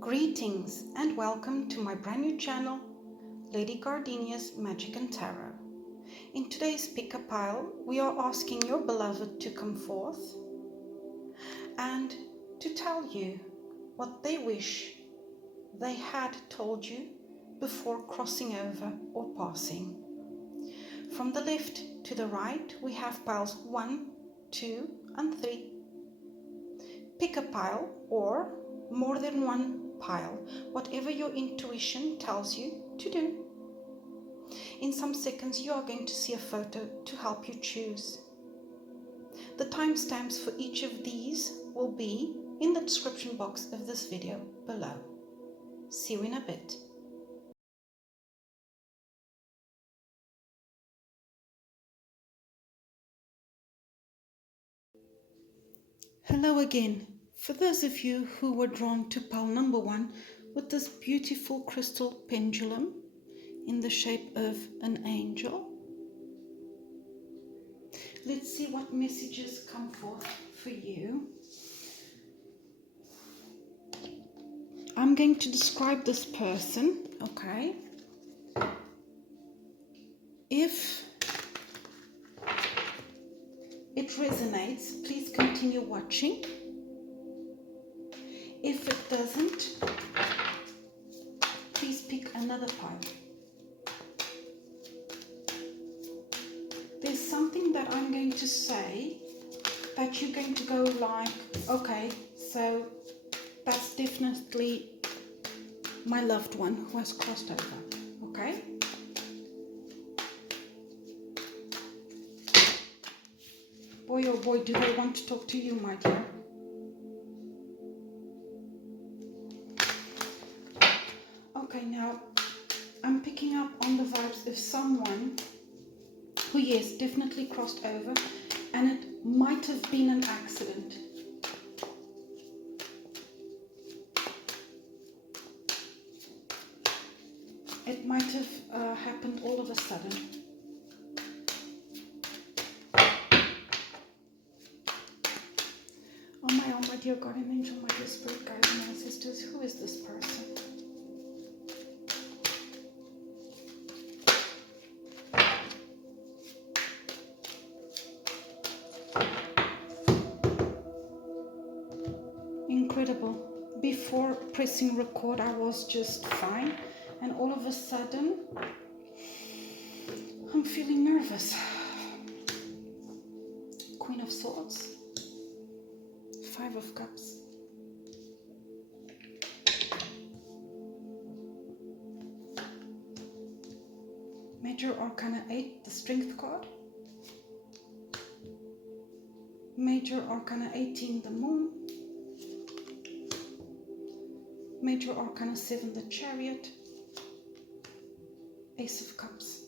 Greetings and welcome to my brand new channel, Lady Gardenia's Magic and Tarot. In today's pick-up pile, we are asking your beloved to come forth and to tell you what they wish they had told you before crossing over or passing. From the left to the right, we have piles 1, 2, and 3. Pick a pile or more than one pile, whatever your intuition tells you to do. In some seconds, you are going to see a photo to help you choose. The timestamps for each of these will be in the description box of this video below. See you in a bit. Hello again. For those of you who were drawn to pile number 1 with this beautiful crystal pendulum in the shape of an angel, let's see what messages come forth for you. I'm going to describe this person, okay? If it resonates, please continue watching. If it doesn't, please pick another pile. There's something that I'm going to say that you're going to go like, okay, so that's definitely my loved one who has crossed over, okay? Boy oh boy, do they want to talk to you, my dear. Okay, now I'm picking up on the vibes of someone who, yes, definitely crossed over, and it might have been an accident. It might have happened all of a sudden. Oh my dear guardian angel, my dear spirit guides and ancestors, who is this person? Incredible. Before pressing record, I was just fine, and all of a sudden, I'm feeling nervous. Queen of Swords, 5 of Cups, Major Arcana 8, the Strength card, Major Arcana 18, the Moon, Major Arcana 7, the Chariot, Ace of Cups.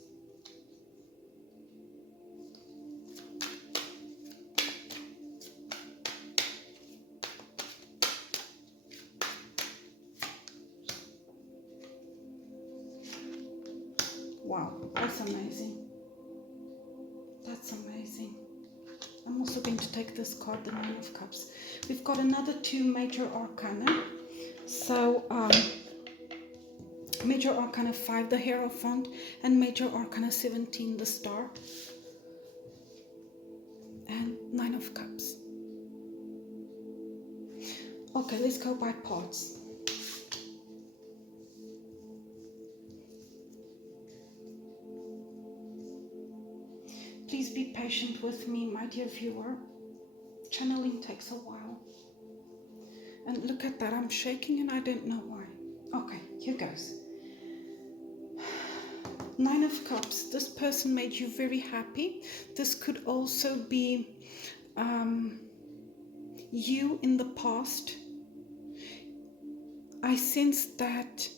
Wow, that's amazing. That's amazing. I'm also going to take this card, the 9 of Cups. We've got another 2 Major Arcana. So, Major Arcana 5, the Hierophant, and Major Arcana 17, the Star, and 9 of Cups. Okay, let's go by parts. Please be patient with me, my dear viewer. Channeling takes a while. And look at that, I'm shaking and I don't know why. Okay, here goes. 9 of Cups. This person made you very happy. This could also be you in the past. I sense that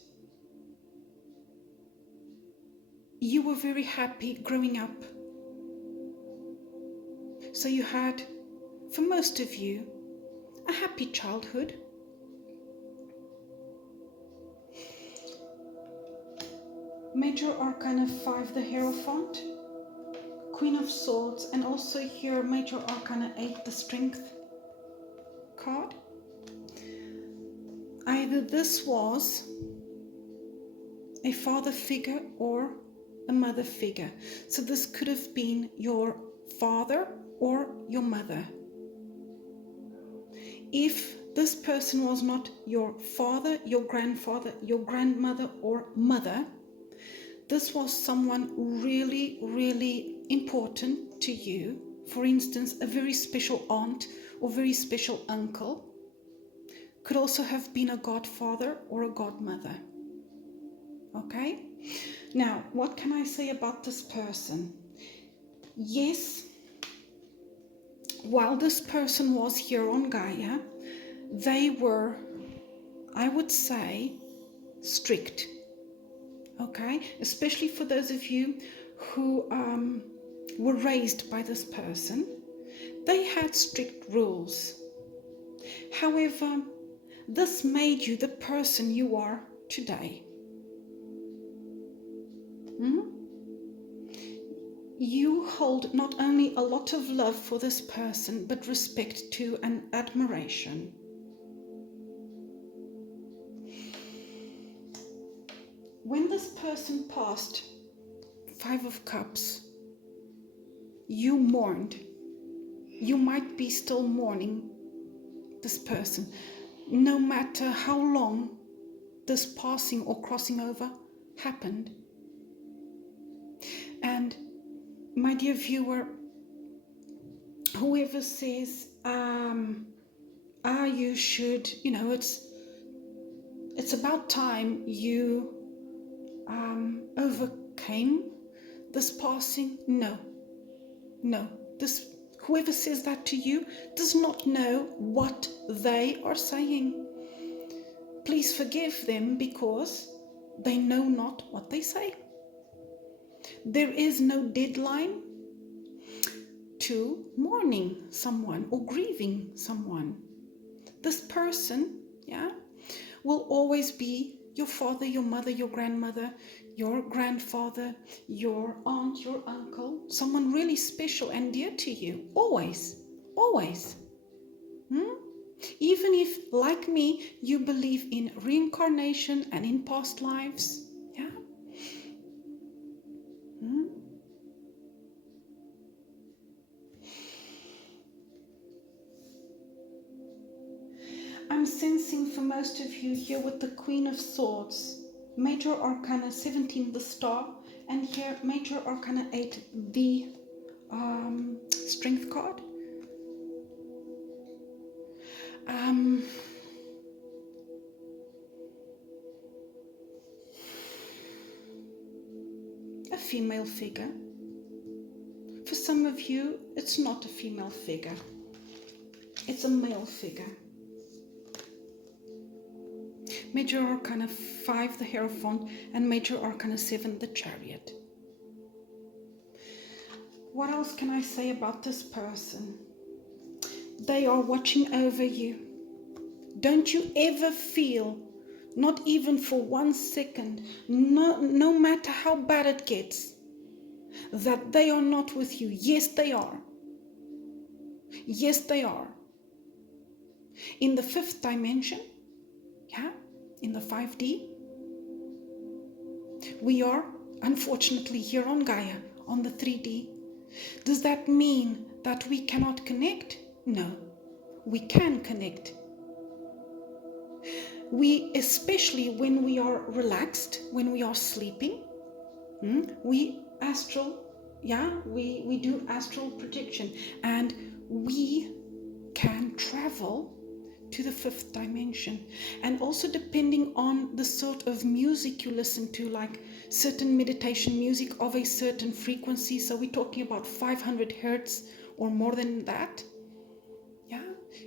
you were very happy growing up. So you had, for most of you, a happy childhood. Major Arcana 5, the Hierophant, Queen of Swords, and also here Major Arcana 8, the Strength card. I either this was a father figure or a mother figure. So this could have been your father or your mother. If this person was not your father, your grandfather, your grandmother, or mother, this was someone really, really important to you. For instance, a very special aunt or very special uncle. Could also have been a godfather or a godmother. Okay? Now, what can I say about this person? Yes, while this person was here on Gaia, they were, I would say, strict. Okay? Especially for those of you who were raised by this person. They had strict rules. However, this made you the person you are today. You hold not only a lot of love for this person, but respect too and admiration. When this person passed, 5 of Cups, you mourned. You might be still mourning this person, no matter how long this passing or crossing over happened. And my dear viewer, whoever says, you should, it's about time you overcame this passing. No. Whoever says that to you does not know what they are saying. Please forgive them, because they know not what they say. There is no deadline to mourning someone or grieving someone. This person, will always be your father, your mother, your grandmother, your grandfather, your aunt, your uncle, someone really special and dear to you. Always. Even if, like me, you believe in reincarnation and in past lives. I'm sensing for most of you here with the Queen of Swords, Major Arcana 17, the Star, and here Major Arcana 8, the Strength card. A female figure. For some of you, it's not a female figure. It's a male figure. Major Arcana 5, the Hierophant, and Major Arcana 7, the Chariot. What else can I say about this person? They are watching over you. Don't you ever feel, not even for 1 second, no matter how bad it gets, that they are not with you. Yes, they are. Yes, they are. In the 5th dimension, in the 5D, we are unfortunately here on Gaia, on the 3D. Does that mean that we cannot connect? No, we can connect. We, especially when we are relaxed, when we are sleeping, we do astral projection, and we can travel to the 5th dimension. And also, depending on the sort of music you listen to, like certain meditation music of a certain frequency, so we're talking about 500 hertz or more than that,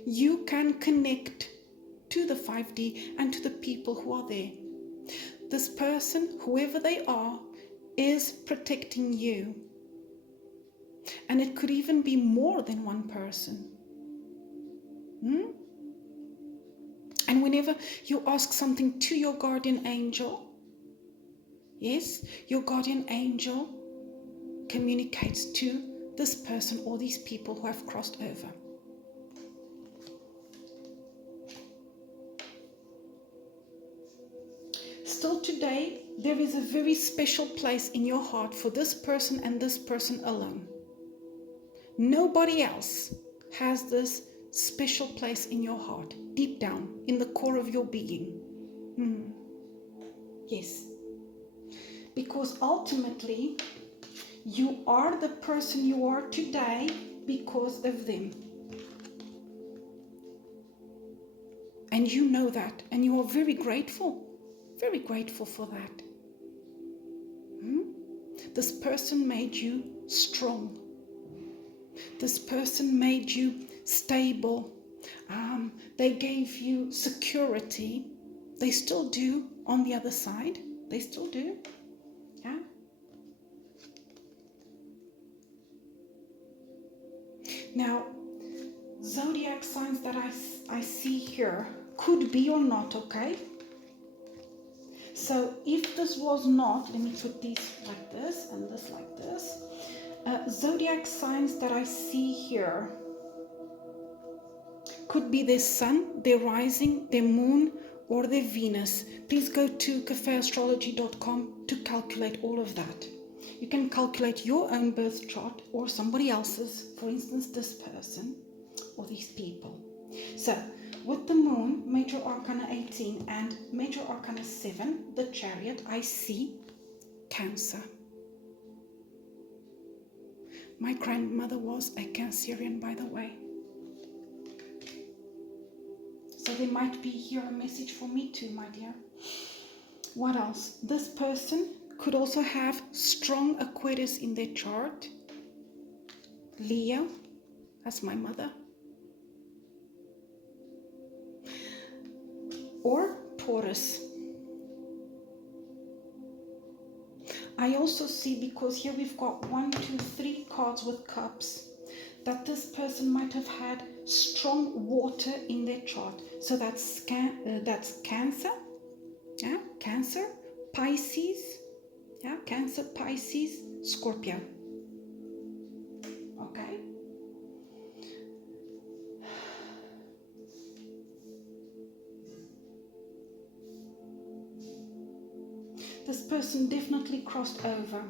you can connect to the 5D and to the people who are there. This person, whoever they are, is protecting you. And it could even be more than one person. And whenever you ask something to your guardian angel, yes, your guardian angel communicates to this person or these people who have crossed over. still today, there is a very special place in your heart for this person and this person alone. Nobody else has this special place in your heart, deep down, in the core of your being. Yes. Because ultimately, you are the person you are today because of them. And you know that, and you are very grateful for that. This person made you strong. This person made you stable. They gave you security. They still do on the other side. They still do. Yeah. Now, zodiac signs that I see here could be or not, okay? So if this was not, let me put these like this and this like this. Zodiac signs that I see here could be their sun, their rising, their moon, or their Venus. Please go to cafeastrology.com to calculate all of that. You can calculate your own birth chart or somebody else's, for instance, this person or these people. So, with the moon, Major Arcana 18 and Major Arcana 7, the Chariot, I see Cancer. My grandmother was a Cancerian, by the way. So there might be here a message for me too, my dear. What else? This person could also have strong Aquarius in their chart. Leo, that's my mother. Or Taurus. I also see, because here we've got 1, 2, 3 cards with cups, that this person might have had strong water in their chart. So that's Cancer, yeah, Cancer, Pisces, yeah, Cancer, Pisces, Scorpio. Okay. This person definitely crossed over.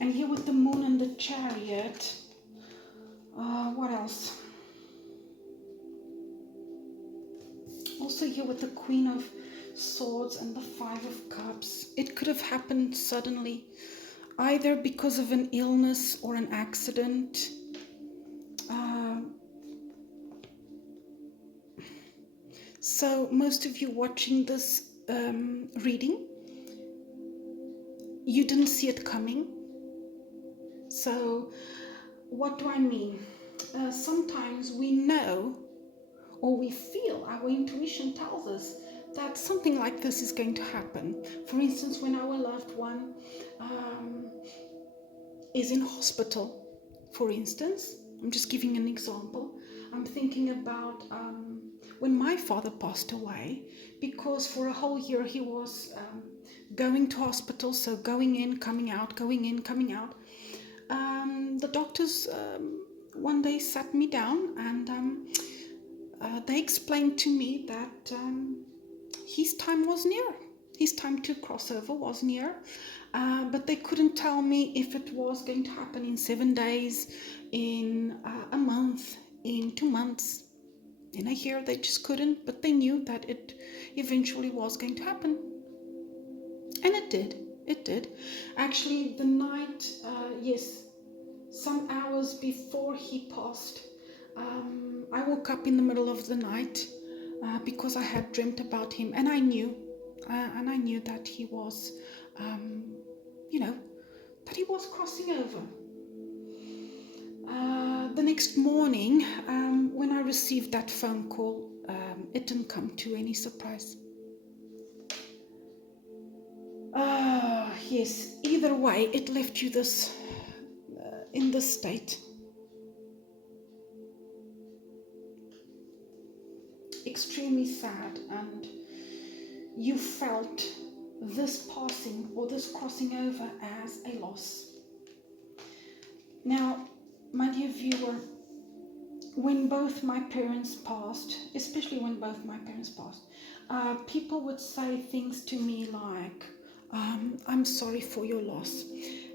And here with the moon and the Chariot, what else? Also here with the Queen of Swords and the 5 of Cups. It could have happened suddenly, either because of an illness or an accident. So most of you watching this reading, you didn't see it coming. So what do I mean? Sometimes we know, or we feel, our intuition tells us that something like this is going to happen. For instance, when our loved one is in hospital, for instance, I'm just giving an example. I'm thinking about when my father passed away, because for a whole year he was going to hospital, so going in, coming out, going in, coming out. The doctors one day sat me down and they explained to me that his time was near. His time to cross over was near. But they couldn't tell me if it was going to happen in 7 days, in a month, in 2 months, in a year. They just couldn't, but they knew that it eventually was going to happen. And it did. It did. Actually, the night, yes, some hours before he passed, I woke up in the middle of the night because I had dreamt about him, and I knew that he was, that he was crossing over. The next morning, when I received that phone call, it didn't come to any surprise. Yes, either way, it left you this in this state. Extremely sad, and you felt this passing or this crossing over as a loss. Now, my dear viewer, when both my parents passed, especially when both my parents passed, people would say things to me like, I'm sorry for your loss.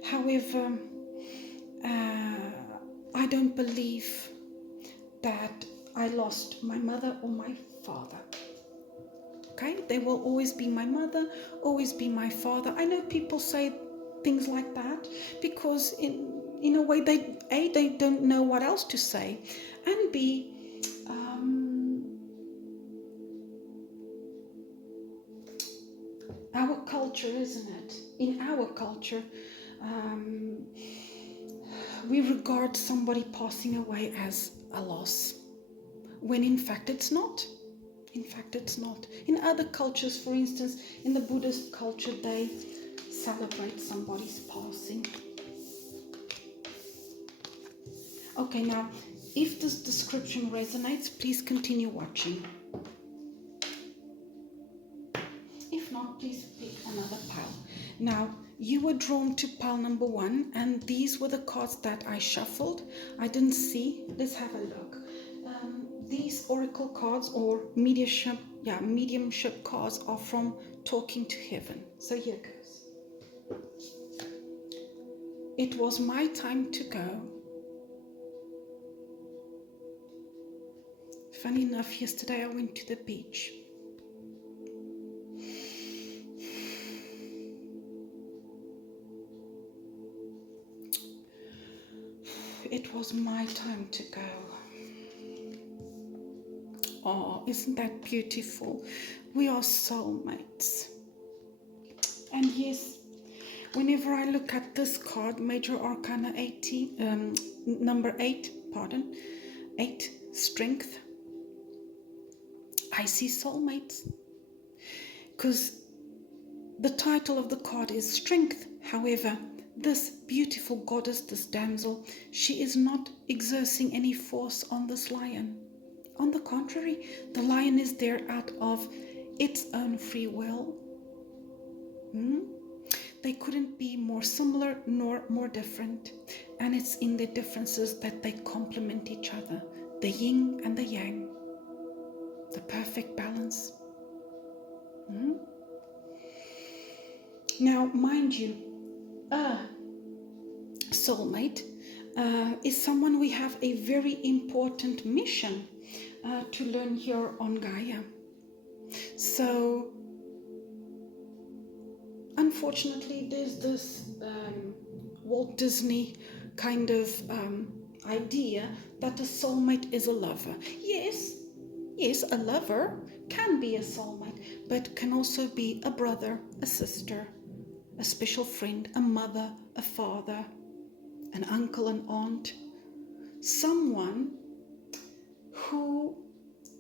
However, I don't believe that I lost my mother or my father. Okay, they will always be my mother, always be my father. I know people say things like that because in a way they don't know what else to say, and B, our culture, isn't it? In our culture, we regard somebody passing away as a loss, when in fact it's not. In fact, it's not. In other cultures, for instance, in the Buddhist culture, they celebrate somebody's passing. Okay, now, if this description resonates, please continue watching. If not, please pick another pile. Now, you were drawn to pile number 1, and these were the cards that I shuffled. I didn't see. Let's have a look. These oracle cards or mediumship cards are from Talking to Heaven. So here goes. It was my time to go. Funny enough, yesterday I went to the beach. It was my time to go. Oh, isn't that beautiful? We are soulmates. And yes, whenever I look at this card, Major Arcana 18, number 8, 8, Strength, I see soulmates. Because the title of the card is Strength. However, this beautiful goddess, this damsel, she is not exerting any force on this lion. On the contrary, the lion is there out of its own free will. They couldn't be more similar nor more different. And it's in their differences that they complement each other. The yin and the yang. The perfect balance. Now, mind you, a soulmate is someone we have a very important mission to learn here on Gaia. So, unfortunately, there's this Walt Disney kind of idea that a soulmate is a lover. Yes, a lover can be a soulmate, but can also be a brother, a sister, a special friend, a mother, a father, an uncle, an aunt, someone who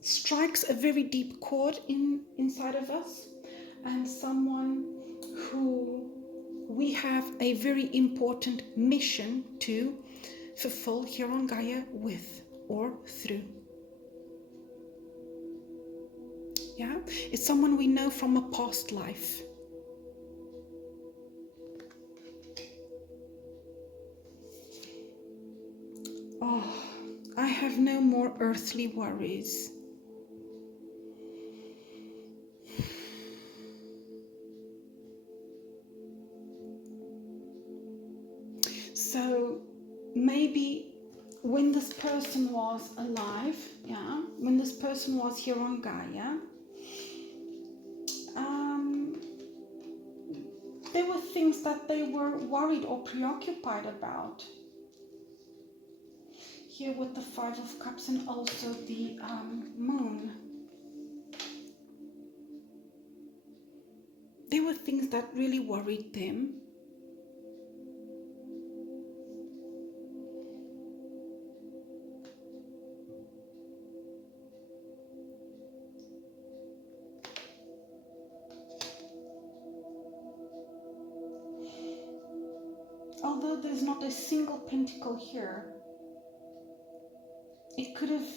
strikes a very deep chord inside of us, and someone who we have a very important mission to fulfill here on Gaia with or through. Yeah, it's someone we know from a past life. Oh, I have no more earthly worries. So maybe when this person was alive, when this person was here on Gaia, there were things that they were worried or preoccupied about. Here with the 5 of Cups and also the Moon. There were things that really worried them. Although there's not a single pentacle here, it could have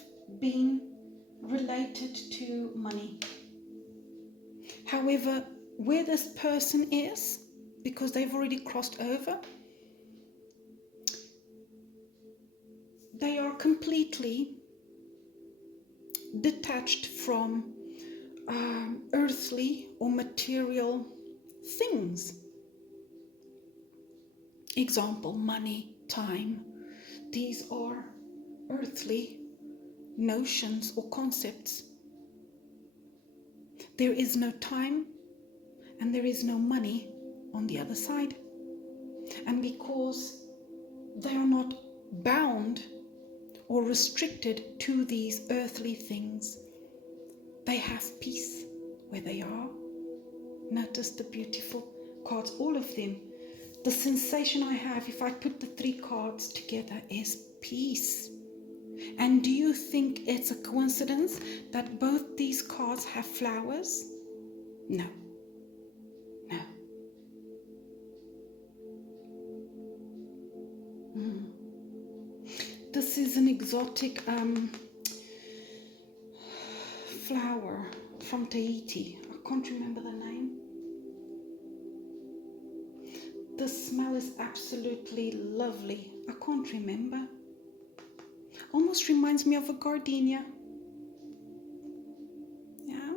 been related to money. However, where this person is, because they've already crossed over, they are completely detached from earthly or material things. Example, money, time. These are earthly notions or concepts. There is no time and there is no money on the other side. And because they are not bound or restricted to these earthly things, they have peace where they are. Notice the beautiful cards, all of them. The sensation I have if I put the 3 cards together is peace. And do you think it's a coincidence that both these cards have flowers? No. No. This is an exotic flower from Tahiti. I can't remember the name. The smell is absolutely lovely. I can't remember. Almost reminds me of a gardenia. Yeah.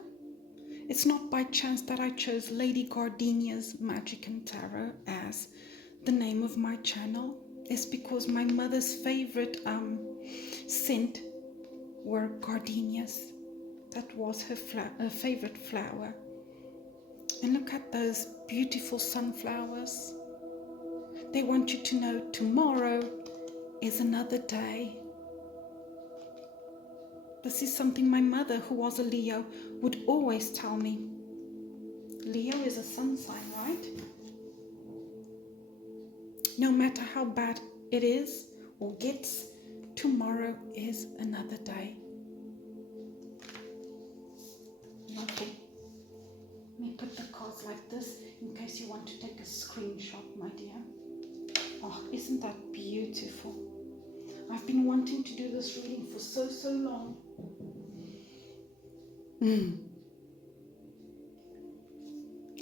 It's not by chance that I chose Lady Gardenia's Magic and Tarot as the name of my channel. It's because my mother's favorite scent were gardenias. That was her favorite flower. And look at those beautiful sunflowers. They want you to know tomorrow is another day. This is something my mother, who was a Leo, would always tell me. Leo is a sun sign, right? No matter how bad it is or gets, tomorrow is another day. Lovely. Let me put the cards like this in case you want to take a screenshot, my dear. Oh, isn't that beautiful? I've been wanting to do this reading for so long.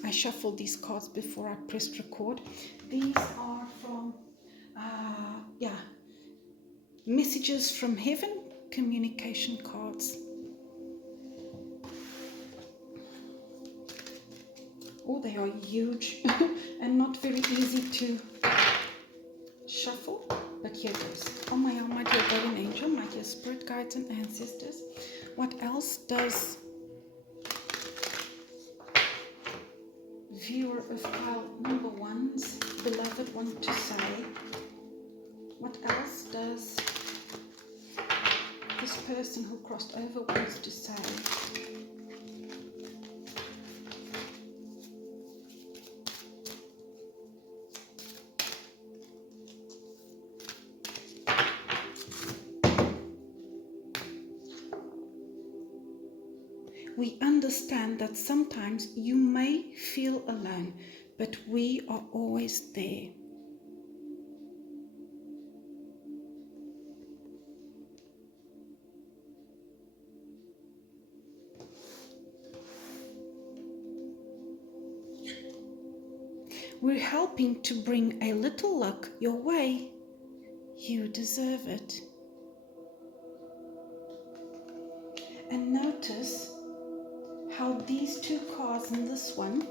I shuffled these cards before I pressed record. These are from, messages from heaven, communication cards. Oh, they are huge and not very easy to shuffle, but here goes. Oh my dear guardian angel, my dear spirit guides and ancestors. What else does viewer of pile number 1's beloved want to say? What else does this person who crossed over wants to say? We understand that sometimes you may feel alone, but we are always there. We're helping to bring a little luck your way. You deserve it. And notice how these 2 cards and this one,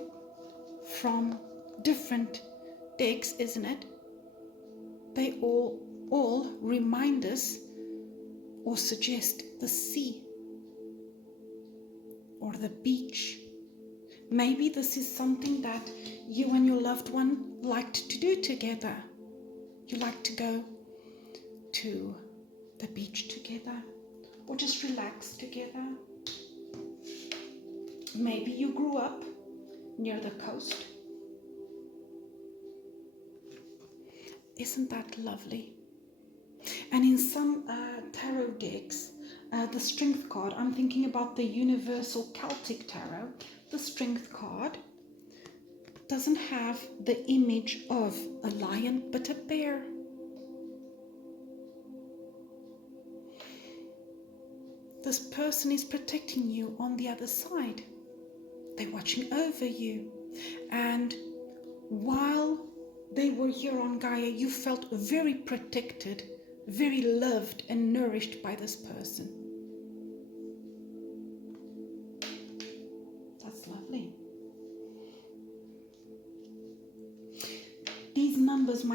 from different decks, isn't it? They all remind us or suggest the sea or the beach. Maybe this is something that you and your loved one liked to do together. You like to go to the beach together or just relax together. Maybe you grew up near the coast. Isn't that lovely? And in some tarot decks, the Strength card, I'm thinking about the Universal Celtic Tarot, the Strength card doesn't have the image of a lion, but a bear. This person is protecting you on the other side. They're watching over you. And while they were here on Gaia, you felt very protected, very loved and nourished by this person.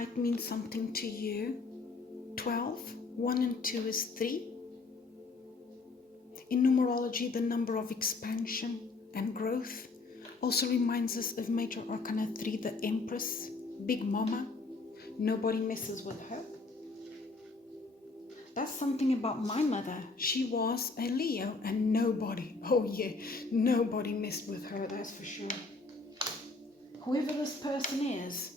might mean something to you. 12, 1 and 2 is 3. In numerology, the number of expansion and growth also reminds us of Major Arcana 3, the Empress, Big Mama. Nobody messes with her. That's something about my mother. She was a Leo and nobody, oh yeah, nobody messed with her, that's for sure. Whoever this person is,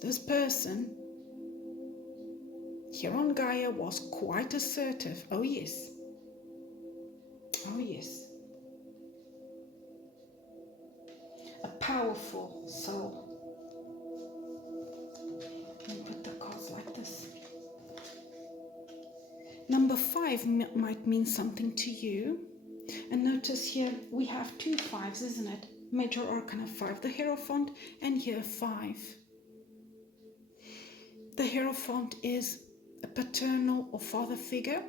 this person here on Gaia was quite assertive. Oh yes. Oh yes. A powerful soul. Let me put the cards like this. Number 5 might mean something to you. And notice here we have 2 5s, isn't it? Major Arcana 5, the Hierophant, and here 5. The Hierophant is a paternal or father figure.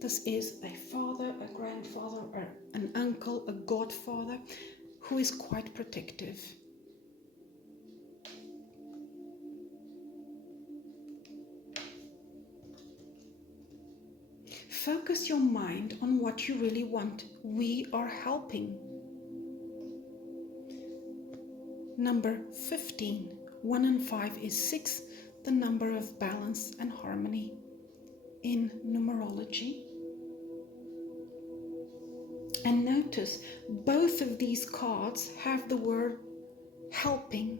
This is a father, a grandfather, or an uncle, a godfather who is quite protective. Focus your mind on what you really want. We are helping. Number 15. 1 and 5 is 6, the number of balance and harmony in numerology. And notice both of these cards have the word helping.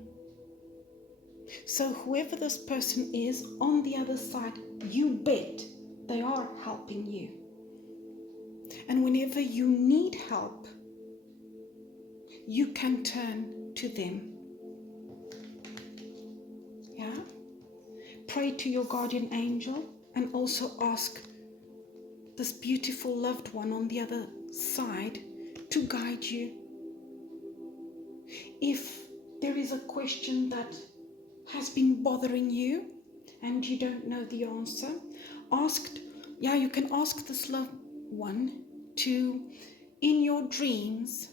So whoever this person is on the other side, you bet they are helping you. And whenever you need help, you can turn to them. Yeah? Pray to your guardian angel and also ask this beautiful loved one on the other side to guide you. If there is a question that has been bothering you and you don't know the answer, you can ask this loved one to, in your dreams,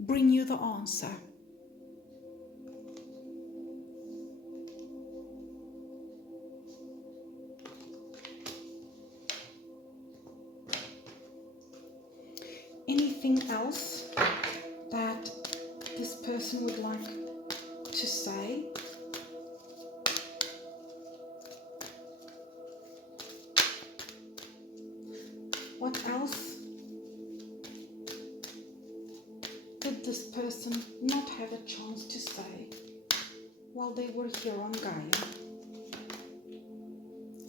bring you the answer. Anything else that this person would like to say? What else did this person not have a chance to say while they were here on Gaia?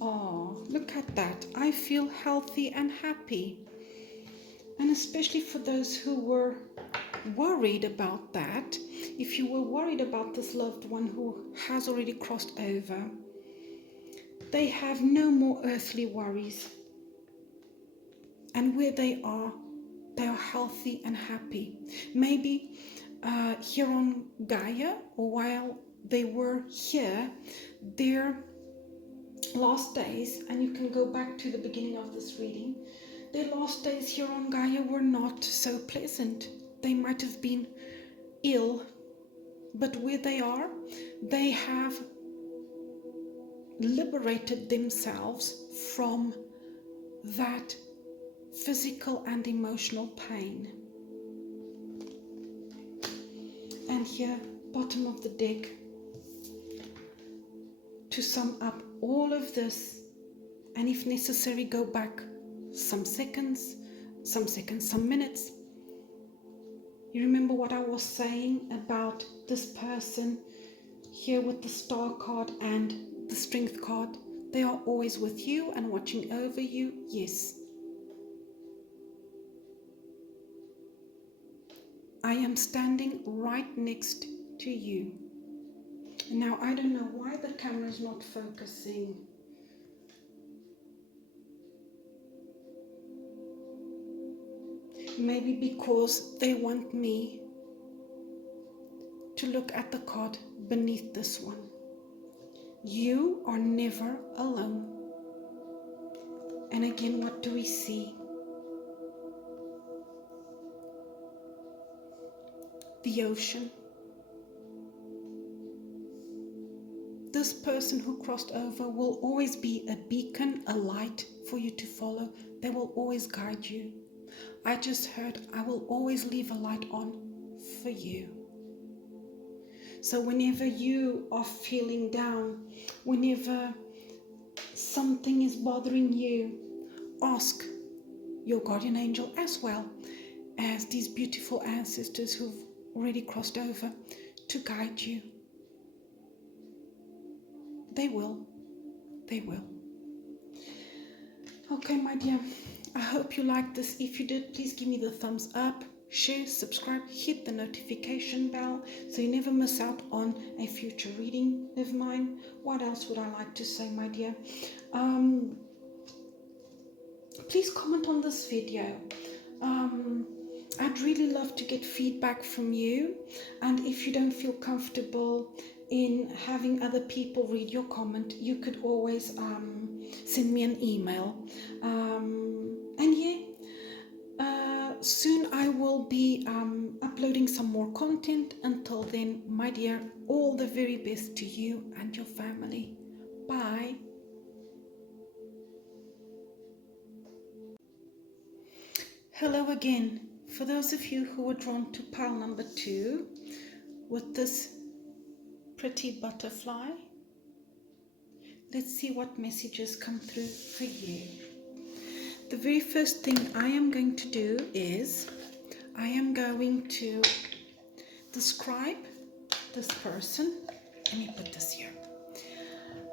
Oh, look at that. I feel healthy and happy. And especially for those who were worried about that, if you were worried about this loved one who has already crossed over, they have no more earthly worries. And where they are healthy and happy. Maybe here on Gaia, or while they were here, their last days, and you can go back to the beginning of this reading, their last days here on Gaia were not so pleasant. They might have been ill, but where they are, they have liberated themselves from that physical and emotional pain. And here, bottom of the deck, to sum up all of this, and if necessary, go back some minutes. You remember what I was saying about this person here with the star card and the strength card? They are always with you and watching over you. Yes. I am standing right next to you. Now, I don't know why the camera is not focusing. Maybe because they want me to look at the card beneath this one. You are never alone. And again, what do we see? The ocean. this person who crossed over will always be a beacon, a light for you to follow. They will always guide you. I just heard, I will always leave a light on for you. So whenever you are feeling down, whenever something is bothering you, ask your guardian angel as well as these beautiful ancestors who've already crossed over to guide you. They will. They will. Okay, my dear. I hope you liked this. If you did, please give me the thumbs up, share, subscribe, hit the notification bell so you never miss out on a future reading of mine. What else would I like to say, my dear? Please comment on this video. I'd really love to get feedback from you, and if you don't feel comfortable in having other people read your comment, you could always send me an email. Soon I will be uploading some more content. Until then, my dear, all the very best to you and your family. Bye. Hello again. For those of you who were drawn to pile number 2 with this pretty butterfly, let's see what messages come through for you. The very first thing I am going to do is I am going to describe this person. Let me put this here.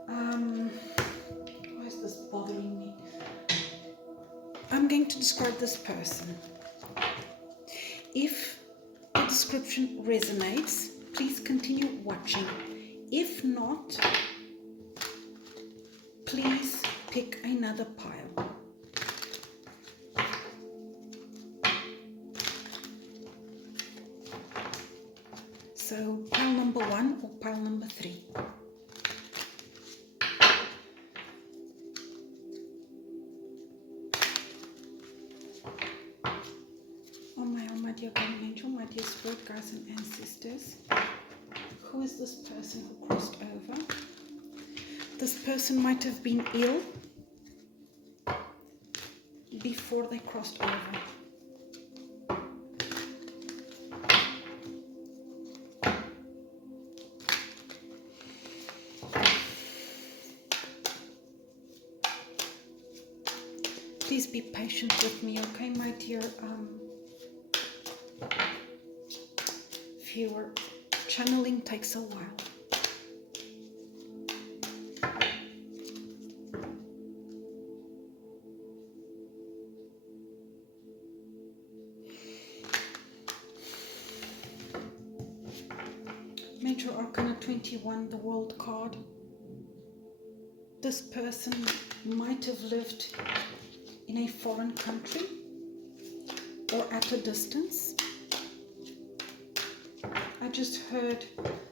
Why is this bothering me? I'm going to describe this person. If the description resonates, please continue watching. If not, please pick another pile. So pile number 1 or pile number 3. Oh my dear guardian angel, my dear spirit guides and ancestors. Who is this person who crossed over? This person might have been ill before they crossed over. Please be patient with me, okay, my dear viewer. Channeling takes a while. Major Arcana 21, the World card. This person might have lived in a foreign country or at a distance. I just heard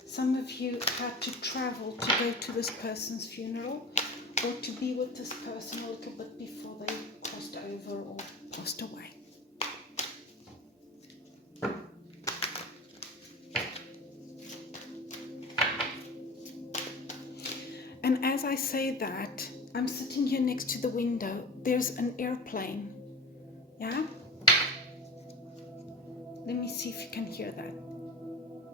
some of you had to travel to go to this person's funeral or to be with this person a little bit before they crossed over or passed away. And as I say that, I'm sitting here next to the window. There's an airplane. Yeah? Let me see if you can hear that.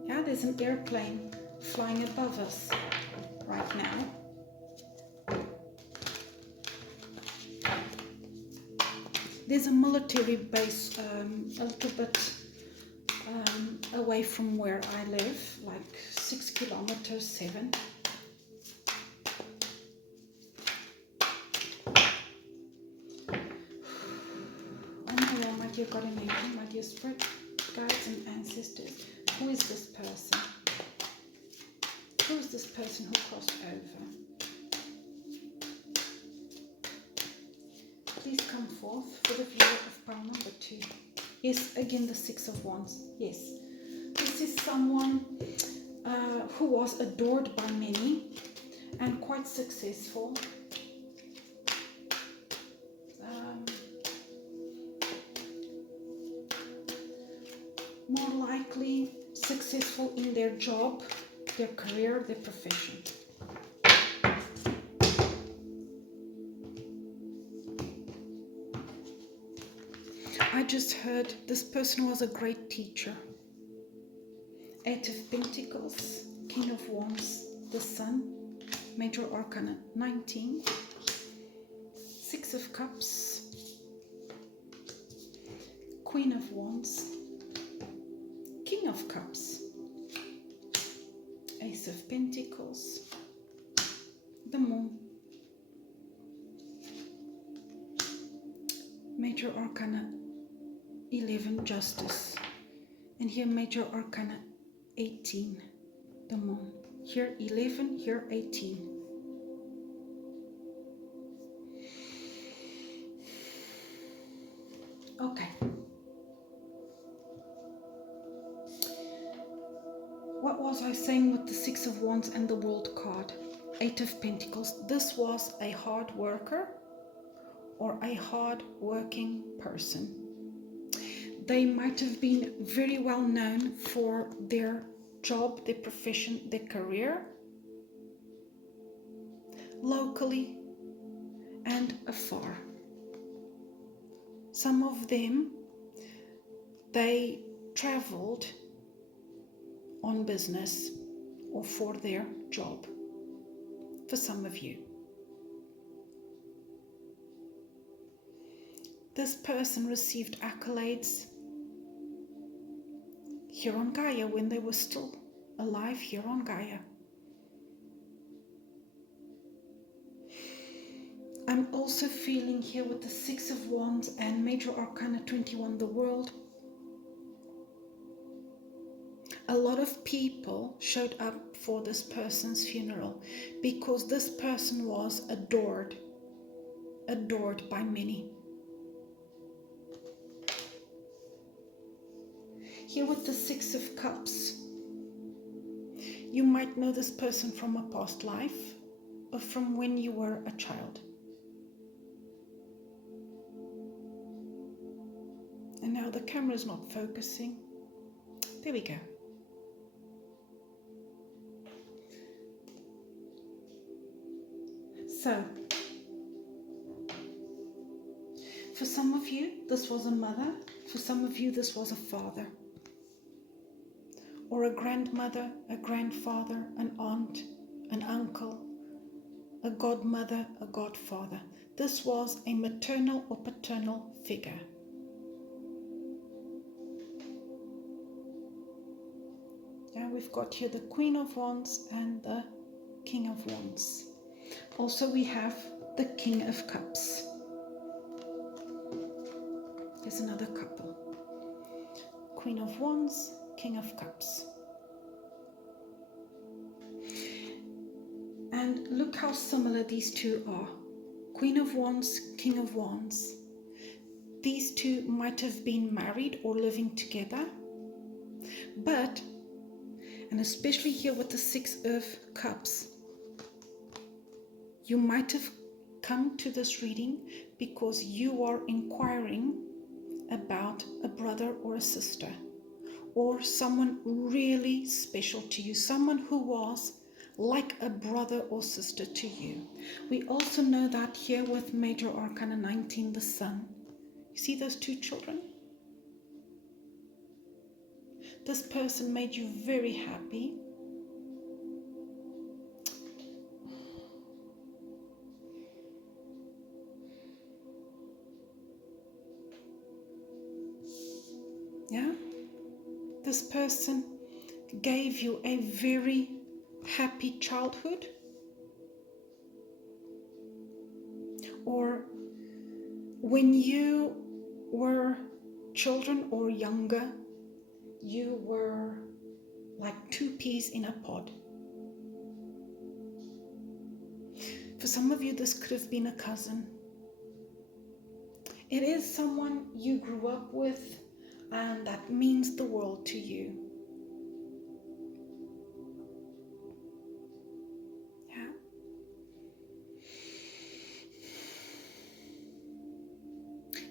Yeah, there's an airplane flying above us right now. There's a military base a little bit away from where I live, like 6 kilometers, 7. My dear guardian angel, my dear spirit guides and ancestors, who is this person? Who is this person who crossed over? Please come forth for the viewer of pile number 2. Yes, again the 6 of Wands. Yes, this is someone who was adored by many and quite successful. More likely successful in their job, their career, their profession. just heard this person was a great teacher. 8 of Pentacles, King of Wands, the Sun, Major Arcana 19, 6 of Cups, Queen of Wands, King of Cups, Ace of Pentacles, the Moon, Major Arcana 11, Justice, and here Major Arcana 18, the Moon. Here 11, here 18. Okay. What was I saying with the 6 of Wands and the World card? 8 of Pentacles. This was a hard worker or a hard working person. They might have been very well known for their job, their profession, their career, locally and afar. Some of them, they traveled on business or for their job. For some of you, this person received accolades here on Gaia when they were still alive here on Gaia. I'm also feeling here with the 6 of Wands and Major Arcana 21, the World. A lot of people showed up for this person's funeral because this person was adored by many. Here with the 6 of Cups, you might know this person from a past life or from when you were a child. And now the camera is not focusing. There we go. So, for some of you, this was a mother. For some of you, this was a father. Or a grandmother, a grandfather, an aunt, an uncle, a godmother, a godfather. This was a maternal or paternal figure. Now we've got here the Queen of Wands and the King of Wands. Also we have the King of Cups. There's another couple. Queen of Wands, King of Cups. And look how similar these two are. Queen of Wands, King of Wands. These two might have been married or living together. But, and especially here with the 6 of Cups, you might have come to this reading because you are inquiring about a brother or a sister, or someone really special to you, someone who was like a brother or sister to you. We also know that here with Major Arcana 19, the Sun. You see those two children? This person made you very happy. Yeah? This person gave you a very happy childhood, or when you were children or younger, you were like 2 peas in a pod. For some of you, this could have been a cousin. It is someone you grew up with and that means the world to you. Yeah.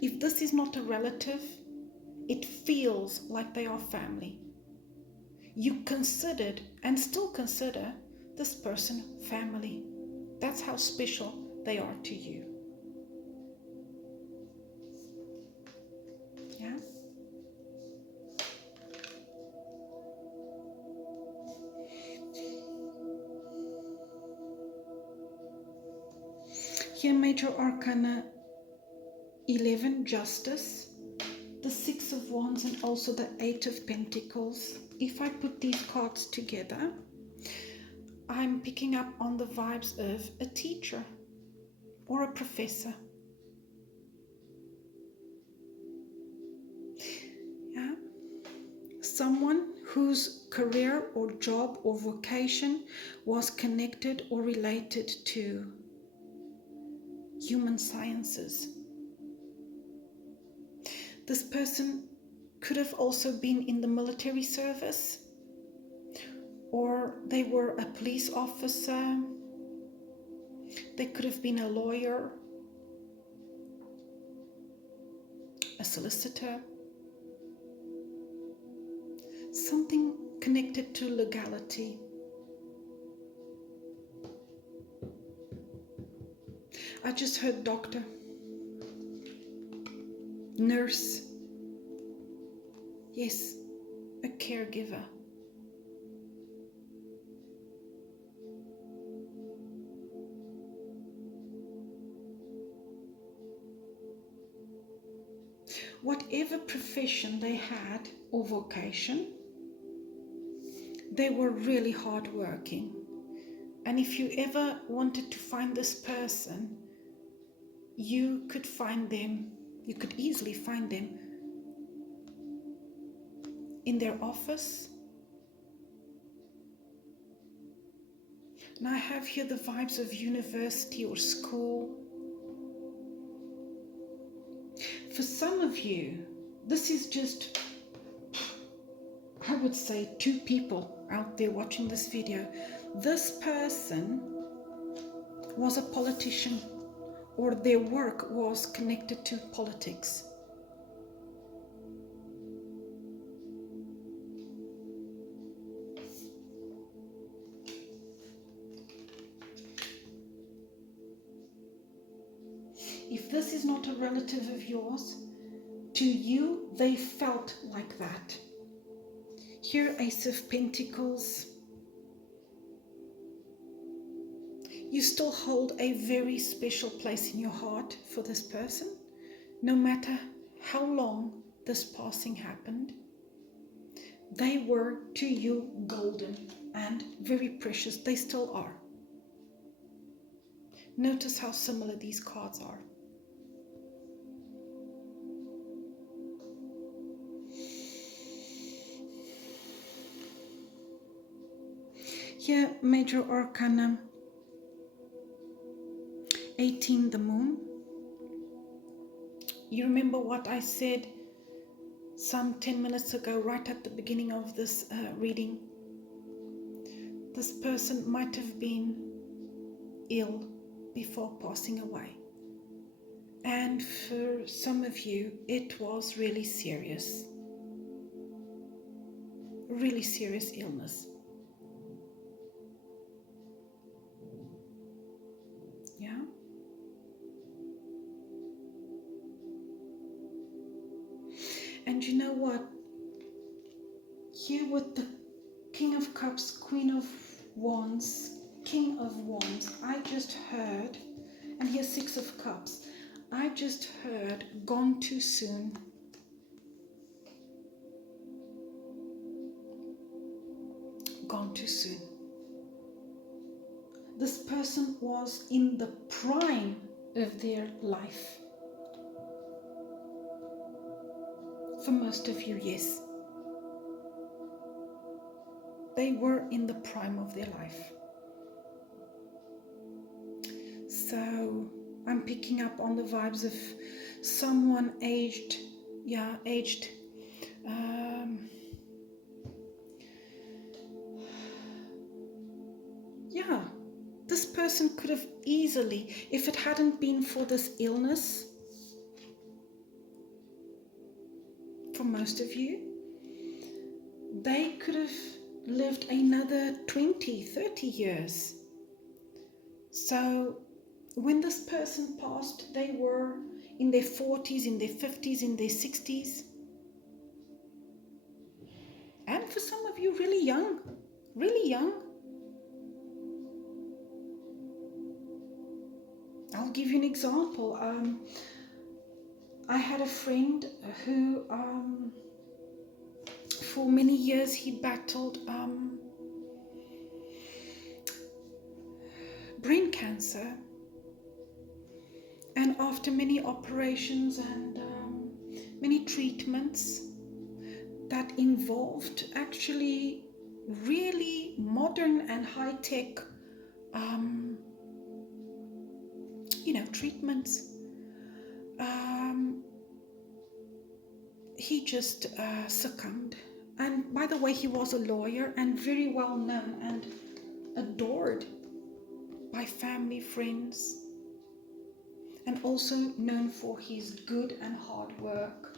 If this is not a relative, it feels like they are family. You considered and still consider this person family. That's how special they are to you. Yeah? Here, Major Arcana 11, Justice, the Six of Wands, and also the Eight of Pentacles. If I put these cards together, I'm picking up on the vibes of a teacher or a professor. Yeah. Someone whose career or job or vocation was connected or related to human sciences. This person could have also been in the military service, or they were a police officer. They could have been a lawyer, a solicitor, something connected to legality. I just heard doctor, nurse, yes, a caregiver. Whatever profession they had or vocation, they were really hardworking. And if you ever wanted to find this person, you could find them, you could easily find them in their office. And I have here the vibes of university or school. For some of you, this is just, I would say, 2 people out there watching this video. This person was a politician, or their work was connected to politics. If this is not a relative of yours, to you, they felt like that. Here, Ace of Pentacles. You still hold a very special place in your heart for this person, no matter how long this passing happened. They were to you golden and very precious. They still are. Notice how similar these cards are. Here, Major Arcanum 18, the Moon. You remember what I said some 10 minutes ago, right at the beginning of this reading? This person might have been ill before passing away. And for some of you, it was really serious illness. Yeah. And you know what? Here with the King of Cups, Queen of Wands, King of Wands, I just heard, and here's 6 of Cups, I just heard gone too soon. Gone too soon. This person was in the prime of their life. For most of you, yes. They were in the prime of their life. So I'm picking up on the vibes of someone aged. This person could have easily, if it hadn't been for this illness, for most of you, they could have lived another 20, 30 years. So when this person passed, they were in their 40s, in their 50s, in their 60s. And for some of you, really young, really young. I'll give you an example. I had a friend who, for many years, he battled brain cancer. And after many operations and many treatments that involved actually really modern and high-tech, treatments, he just succumbed. And by the way, he was a lawyer and very well known and adored by family, friends, and also known for his good and hard work.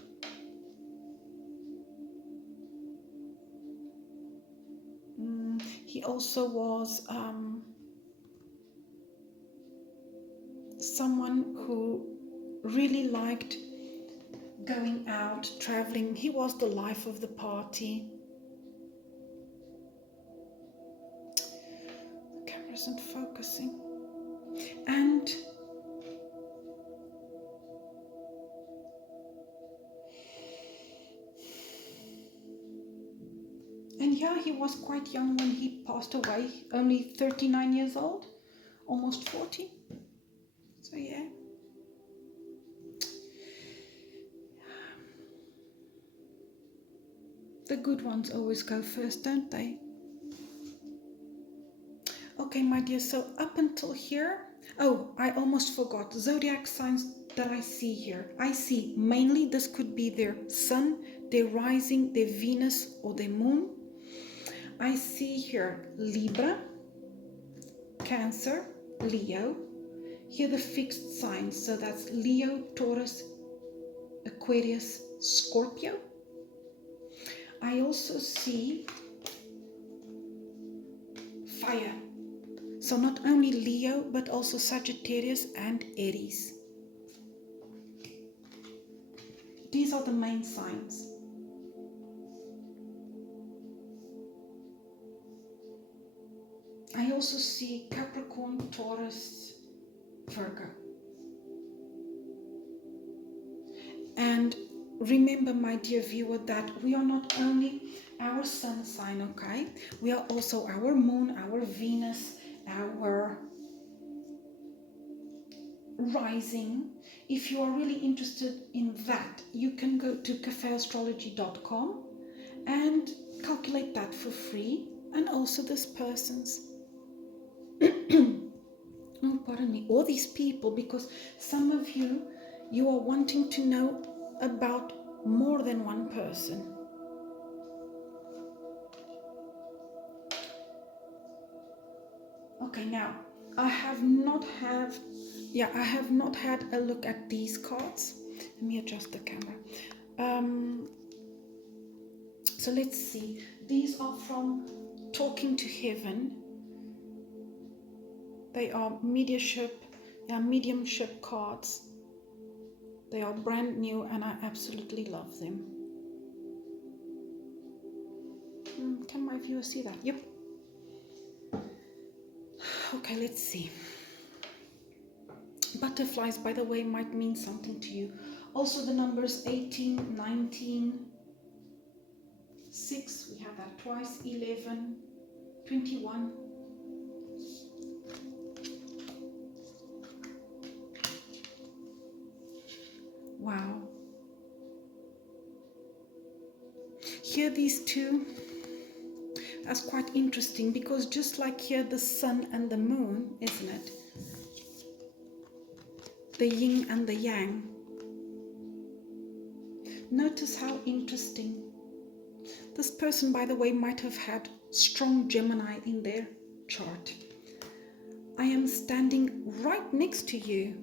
He also was someone who really liked going out, traveling. He was the life of the party. The camera isn't focusing. And yeah, he was quite young when he passed away, only 39 years old, almost 40. So yeah. The good ones always go first, don't they? Okay, my dear, so up until here, oh, I almost forgot, zodiac signs that I see here. I see mainly this could be their sun, their rising, their Venus, or their moon. I see here Libra, Cancer, Leo. Here the fixed signs, so that's Leo, Taurus, Aquarius, Scorpio. I also see fire. So not only Leo, but also Sagittarius and Aries. These are the main signs. I also see Capricorn, Taurus, Virgo. And remember, my dear viewer, that we are not only our sun sign, okay? We are also our moon, our Venus, our rising. If you are really interested in that, you can go to cafeastrology.com and calculate that for free, and also this person's. Oh, pardon me, all these people, because some of you are wanting to know about more than one person. Okay, now I have not had a look at these cards. Let me adjust the camera. So let's see. These are from Talking to Heaven. They are mediumship cards. They are brand new and I absolutely love them. Can my viewers see that? Yep. Okay, let's see. Butterflies, by the way, might mean something to you. Also the numbers 18, 19, 6, we have that twice, 11, 21. Wow. Here these two, that's quite interesting, because just like here the sun and the moon, isn't it? The yin and the yang. Notice how interesting. This person, by the way, might have had strong Gemini in their chart. I am standing right next to you.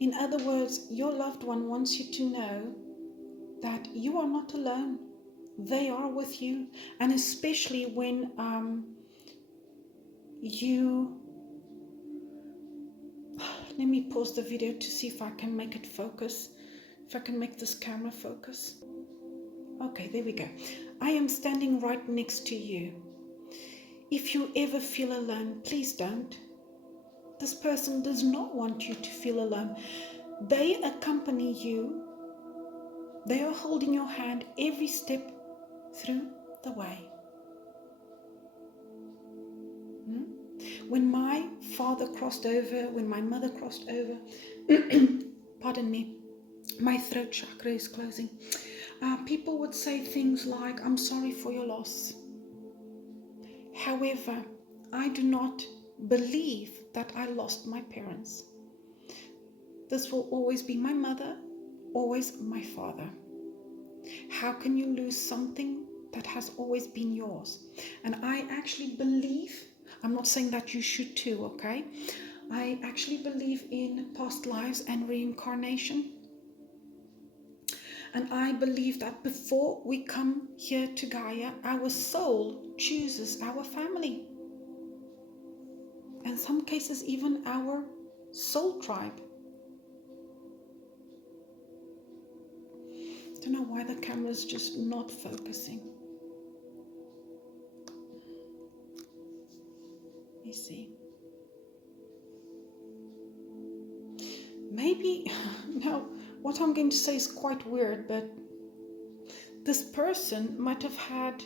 In other words, your loved one wants you to know that you are not alone. They are with you. And especially when let me pause the video to see if I can make it focus, if I can make this camera focus. Okay, there we go. I am standing right next to you. If you ever feel alone, please don't. This person does not want you to feel alone. They accompany you. They are holding your hand every step through the way. When my father crossed over, when my mother crossed over, pardon me, my throat chakra is closing. People would say things like, I'm sorry for your loss. However, I do not believe that I lost my parents. This will always be my mother, always my father. How can you lose something that has always been yours? And I actually believe, I'm not saying that you should too, okay? I actually believe in past lives and reincarnation. And I believe that before we come here to Gaia, our soul chooses our family. In some cases, even our soul tribe. I don't know why the camera's just not focusing. Let me see. Maybe, now, what I'm going to say is quite weird, but this person might have had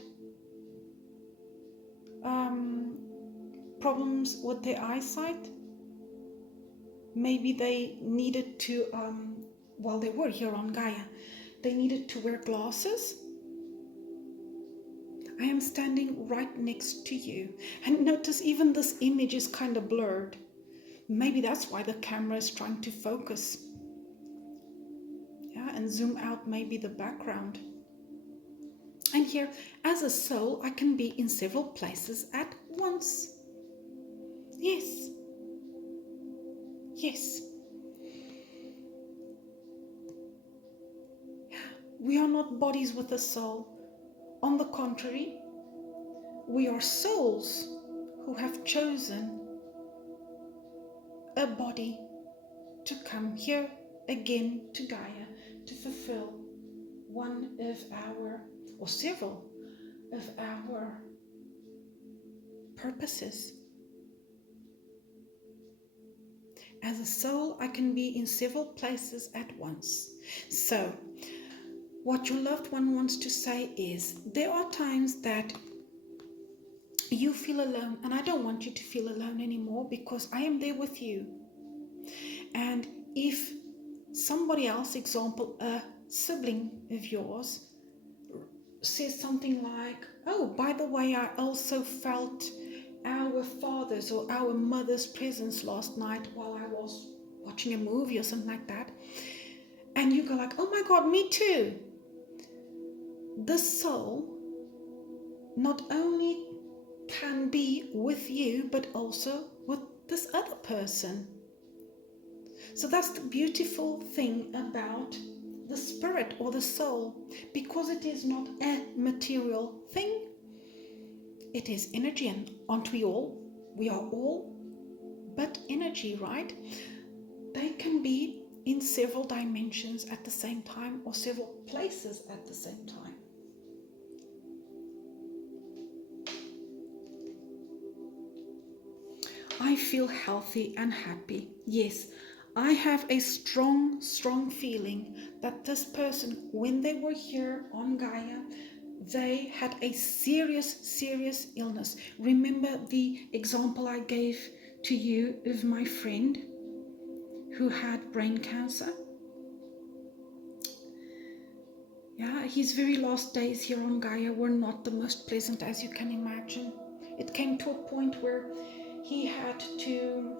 problems with their eyesight. Maybe they needed to, while they were here on Gaia, they needed to wear glasses. I am standing right next to you. And notice even this image is kind of blurred. Maybe that's why the camera is trying to focus. Yeah, and zoom out maybe the background. And here, as a soul, I can be in several places at once. Yes. Yes. We are not bodies with a soul. On the contrary, we are souls who have chosen a body to come here again to Gaia to fulfill one of our, or several of our purposes. As a soul, I can be in several places at once. So, what your loved one wants to say is, there are times that you feel alone, and I don't want you to feel alone anymore because I am there with you. And if somebody else, example, a sibling of yours, says something like, oh, by the way, I also felt our father's or our mother's presence last night while I was watching a movie or something like that, and you go like, oh my God, me too. The soul not only can be with you, but also with this other person. So that's the beautiful thing about the spirit or the soul, because it is not a material thing. It is energy, and aren't we all? We are all but energy, right? They can be in several dimensions at the same time, or several places at the same time. I feel healthy and happy. Yes, I have a strong feeling that this person, when they were here on Gaia, they had a serious illness. Remember the example I gave to you of my friend who had brain cancer? Yeah, his very last days here on Gaia were not the most pleasant, as you can imagine. It came to a point where he had to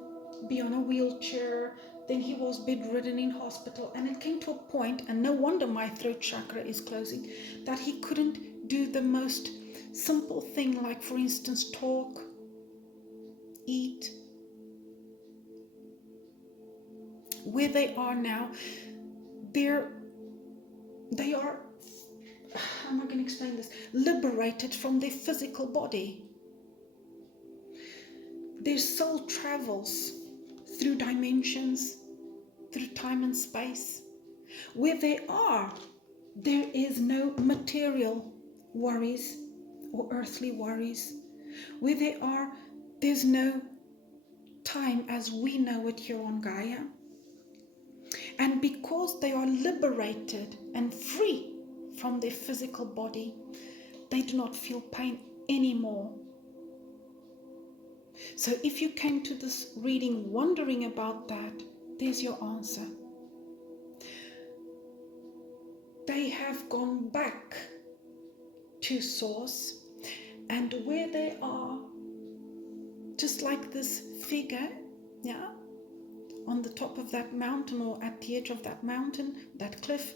be on a wheelchair, then he was bedridden in hospital, and it came to a point, and no wonder my throat chakra is closing, that he couldn't do the most simple thing, like for instance talk, eat. Where they are now, they are, how am I going to explain this, liberated from their physical body. Their soul travels through dimensions, through time and space. Where they are, There is no material worries or earthly worries. Where there's no time as we know it here on Gaia. And because they are liberated and free from their physical body, they do not feel pain anymore. So if you came to this reading wondering about that, there's your answer. They have gone back to source, and where they are, just like this figure, yeah, on the top of that mountain or at the edge of that mountain, that cliff,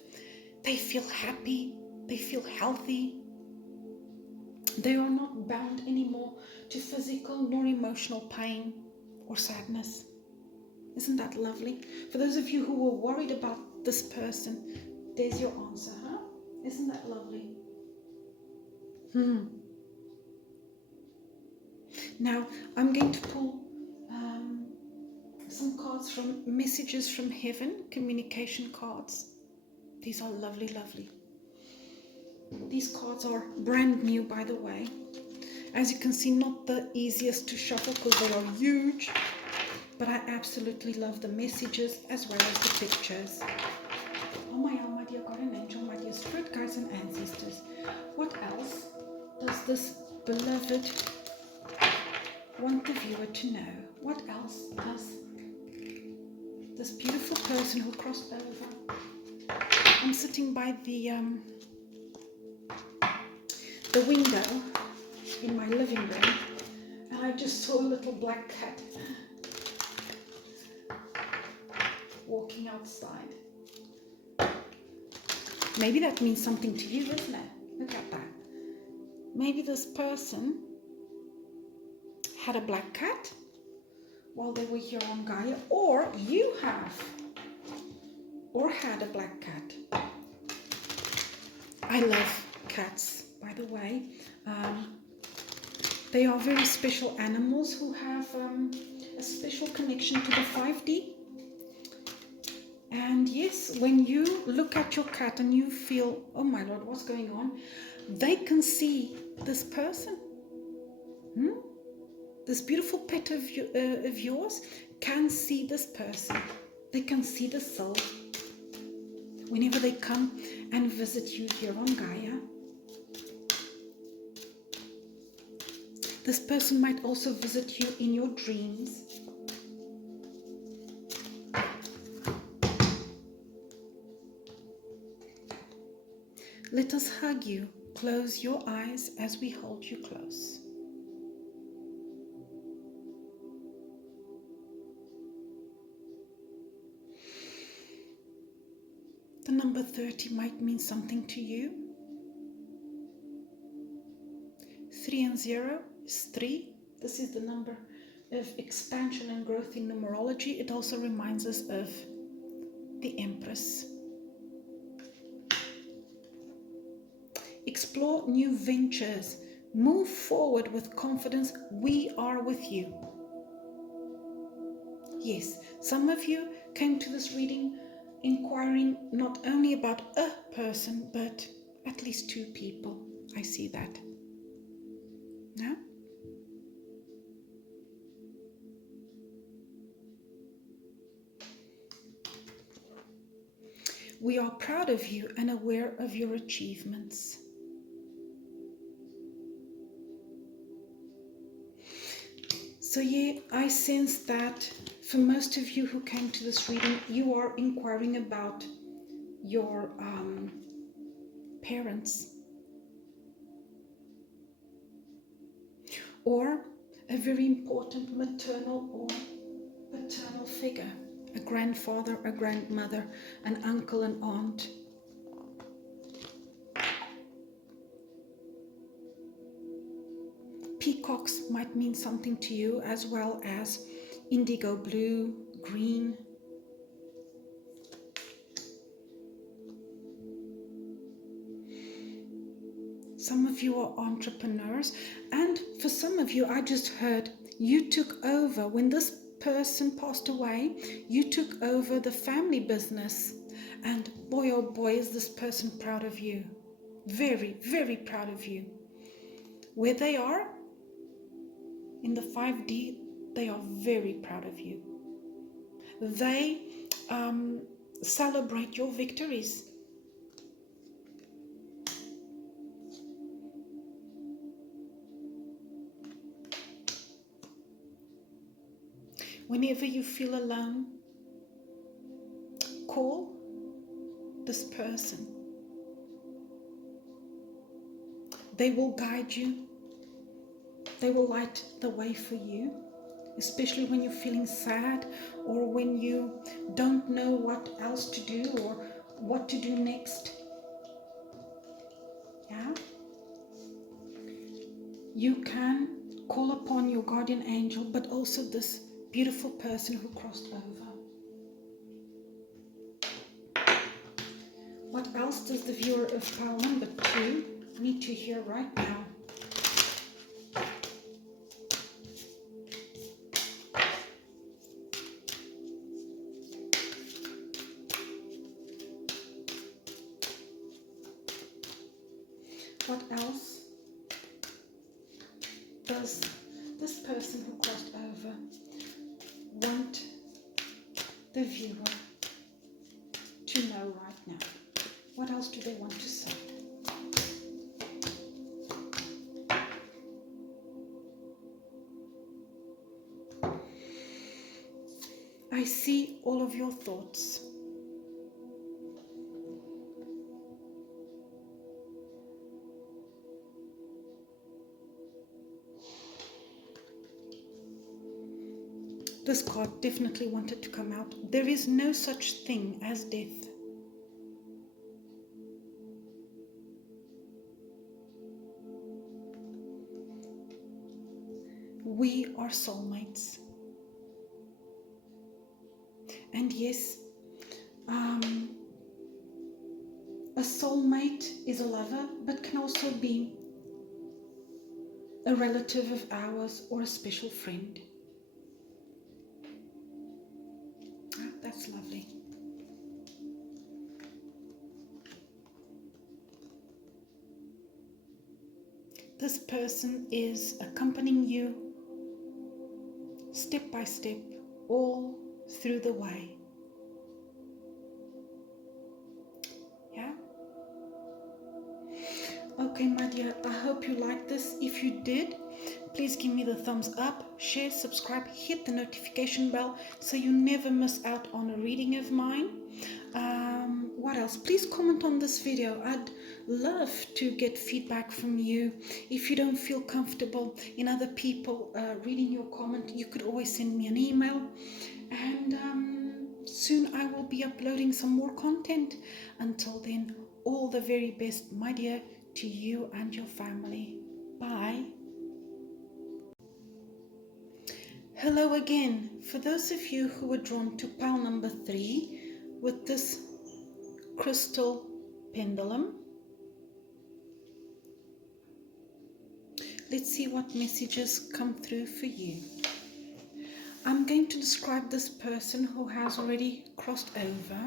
they feel happy, they feel healthy. They are not bound anymore to physical nor emotional pain or sadness. Isn't that lovely? For those of you who were worried about this person, there's your answer, huh? Isn't that lovely? Now, I'm going to pull some cards from Messages from Heaven, communication cards. These are lovely, lovely. These cards are brand new, by the way. As you can see, not the easiest to shuffle because they are huge, but I absolutely love the messages as well as the pictures. Oh my dear guardian angel, my dear spirit guides and ancestors, what else does this beloved want the viewer to know? What else does this beautiful person who crossed over? I'm sitting by the window in my living room, and I just saw a little black cat walking outside. Maybe that means something to you, doesn't it? Look at that. Maybe this person had a black cat while they were here on Gaia, or you have, or had a black cat. I love cats, by the way. They are very special animals who have a special connection to the 5D. And yes, when you look at your cat and you feel, oh my Lord, what's going on? They can see this person. This beautiful pet of yours can see this person. They can see the soul. Whenever they come and visit you here on Gaia. This person might also visit you in your dreams. Let us hug you. Close your eyes as we hold you close. The number 30 might mean something to you. 3 and 0 is 3. This is the number of expansion and growth in numerology. It also reminds us of the Empress. Explore new ventures. Move forward with confidence. We are with you. Yes, some of you came to this reading inquiring not only about a person, but at least 2 people. I see that. No? We are proud of you and aware of your achievements. So yeah, I sense that for most of you who came to this reading, you are inquiring about your parents or a very important maternal or paternal figure, a grandfather, a grandmother, an uncle, an aunt. Peacocks might mean something to you, as well as indigo blue, green. Some of you are entrepreneurs, and for some of you, I just heard you took over when this person passed away, you took over the family business. And boy, oh boy, is this person proud of you. Very, very proud of you. Where they are, in the 5D, they are very proud of you. They celebrate your victories. Whenever you feel alone, call this person. They will guide you. They will light the way for you, especially when you're feeling sad or when you don't know what else to do or what to do next. Yeah? You can call upon your guardian angel, but also this beautiful person who crossed over. What else does the viewer of pile number 2 need to hear right now? What else does this person who crossed over want the viewer to know right now? What else do they want to say? I see all of your thoughts. This card definitely wanted to come out. There is no such thing as death. We are soulmates. And yes, a soulmate is a lover, but can also be a relative of ours or a special friend. That's lovely. This person is accompanying you step by step all through the way. Yeah? Okay, my dear, I hope you liked this. If you did, please give me the thumbs up, share, subscribe, hit the notification bell so you never miss out on a reading of mine. What else? Please comment on this video. I'd love to get feedback from you. If you don't feel comfortable in other people reading your comment, you could always send me an email. And soon I will be uploading some more content. Until then, all the very best, my dear, to you and your family. Bye. Hello again. For those of you who were drawn to pile number 3 with this crystal pendulum, let's see what messages come through for you. I'm going to describe this person who has already crossed over.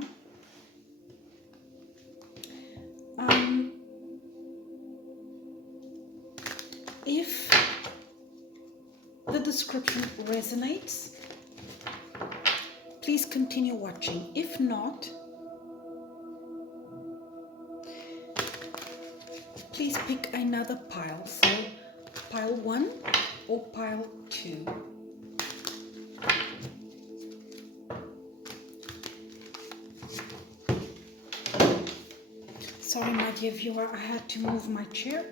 If the description resonates, please continue watching. If not, please pick another pile. So pile 1 or pile 2. Sorry, my dear viewer, I had to move my chair.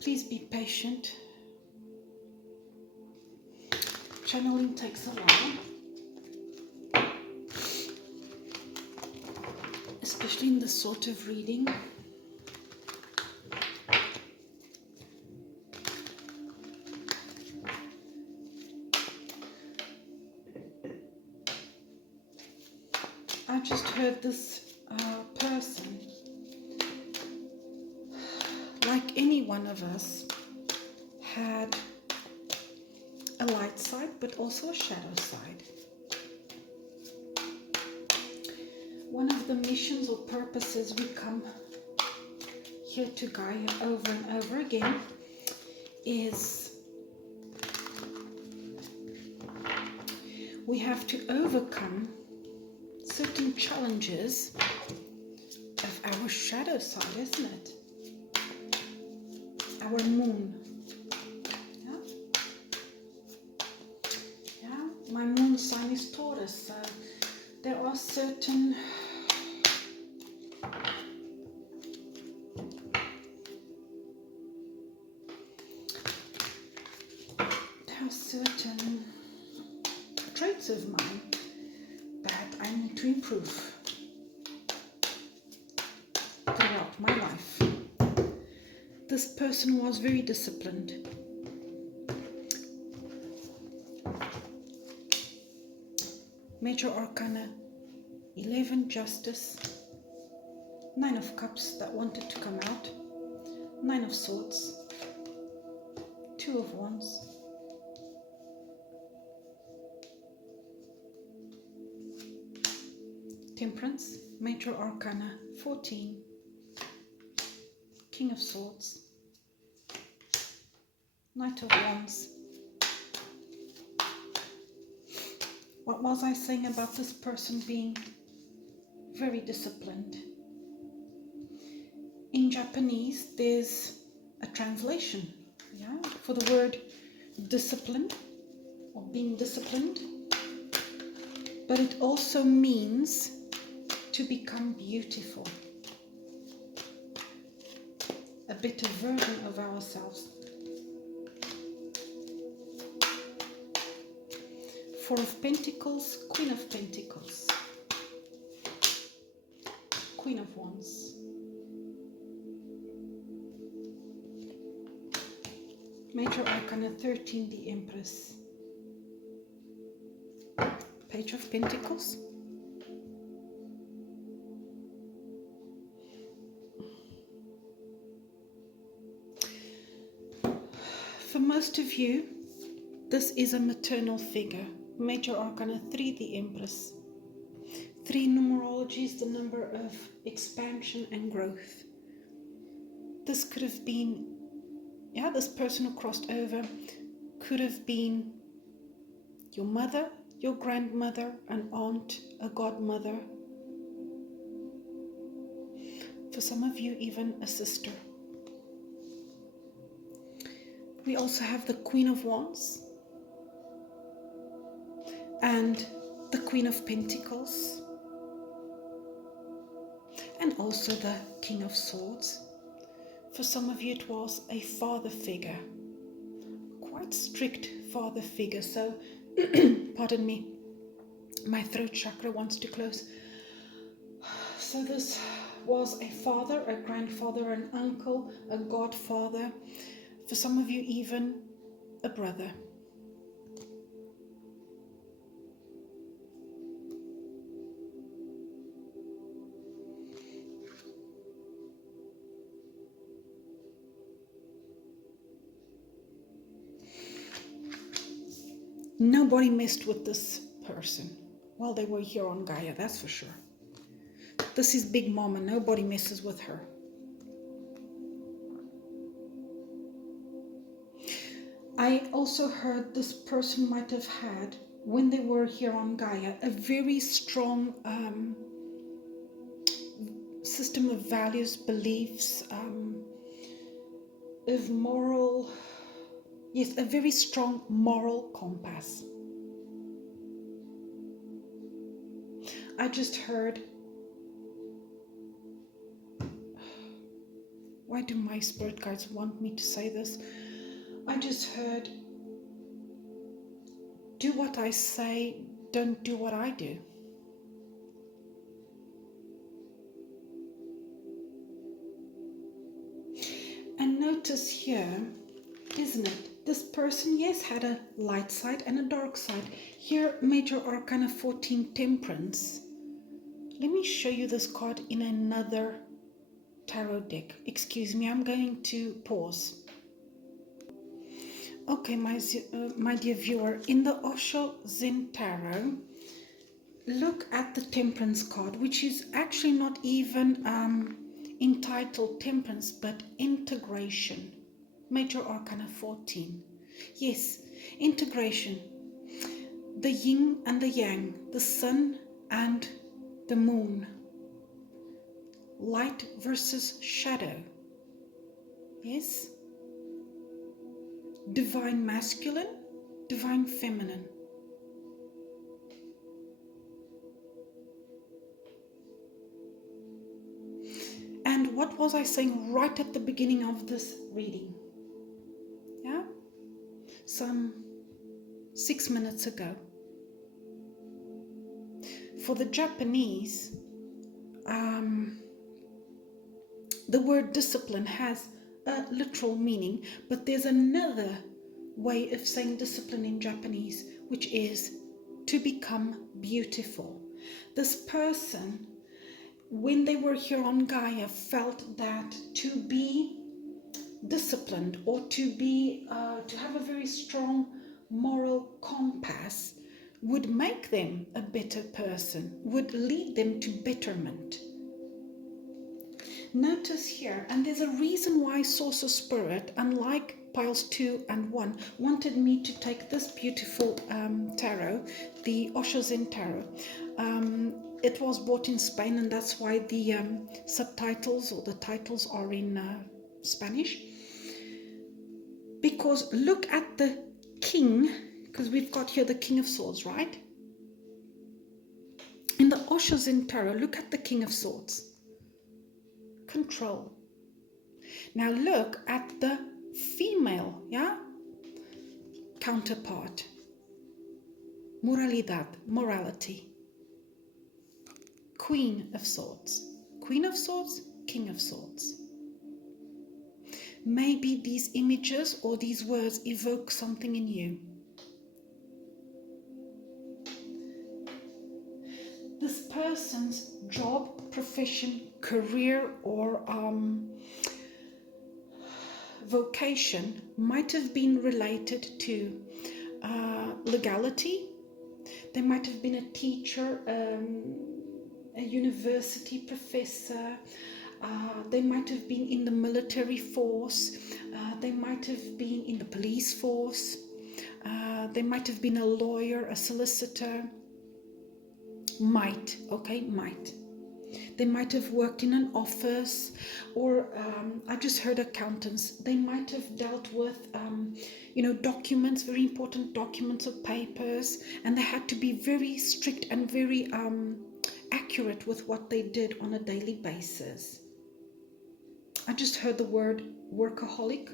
Please be patient. Channeling takes a while, especially in this sort of reading. I just heard this person, like any one of us, a light side, but also a shadow side. One of the missions or purposes we come here to Gaia over and over again is we have to overcome certain challenges of our shadow side, isn't it? Our moon. Yeah, my moon sign is Taurus, so there are certain traits of mine that I need to improve throughout my life. This person was very disciplined. Major Arcana 11, Justice, 9 of Cups that wanted to come out, 9 of Swords, 2 of Wands, Temperance, Major Arcana 14, King of Swords, Knight of Wands. What was I saying about this person being very disciplined? In Japanese, there's a translation, for the word discipline or being disciplined, but it also means to become beautiful, a better version of ourselves. 4 of Pentacles, Queen of Pentacles, Queen of Wands, Major Arcana 13, the Empress, Page of Pentacles, for most of you, this is a maternal figure. Major Arcana 3, the Empress. 3 numerology is the number of expansion and growth. This could have been, this person who crossed over could have been your mother, your grandmother, an aunt, a godmother. For some of you, even a sister. We also have the Queen of Wands and the Queen of Pentacles, and also the King of Swords. For some of you, it was a father figure, quite strict father figure. So, pardon me, my throat chakra wants to close. So this was a father, a grandfather, an uncle, a godfather. For some of you, even a brother. Nobody messed with this person while they were here on Gaia, that's for sure. This is Big Mama, nobody messes with her. I also heard this person might have had, when they were here on Gaia, a very strong system of values, beliefs, of moral, yes, a very strong moral compass. I just heard, why do my spirit guides want me to say this? I just heard, do what I say, don't do what I do. And notice here, isn't it? This person, yes, had a light side and a dark side. Here, Major Arcana 14, Temperance. Let me show you this card in another tarot deck. Excuse me, I'm going to pause. Okay, my dear viewer, in the Osho Zen Tarot, look at the Temperance card, which is actually not even entitled Temperance, but Integration. Major Arcana 14. Yes, integration. The yin and the yang, the sun and the moon. Light versus shadow. Yes. Divine masculine, divine feminine. And what was I saying right at the beginning of this reading? Yeah? Some 6 minutes ago. For the Japanese, the word discipline has a literal meaning, but there's another way of saying discipline in Japanese, which is to become beautiful. This person, when they were here on Gaia, felt that to be disciplined or to have a very strong moral compass would make them a better person, would lead them to betterment. Notice here, and there's a reason why Source of Spirit, unlike piles 2 and 1, wanted me to take this beautiful tarot, the Osho Zen Tarot. It was bought in Spain, and that's why the subtitles or the titles are in Spanish. Because look at the king, because we've got here the King of Swords, right? In the Osho Zen Tarot, look at the King of Swords. Control. Now look at the female, yeah, counterpart. Moralidad, morality. Queen of Swords. Queen of Swords, King of Swords. Maybe these images or these words evoke something in you. This person's job, profession, career, or vocation might have been related to legality. They might have been a teacher, a university professor. They might have been in the military force. They might have been in the police force. They might have been a lawyer, a solicitor. Might. They might have worked in an office, or I just heard accountants. They might have dealt with, documents, very important documents of papers, and they had to be very strict and very accurate with what they did on a daily basis. I just heard the word workaholic.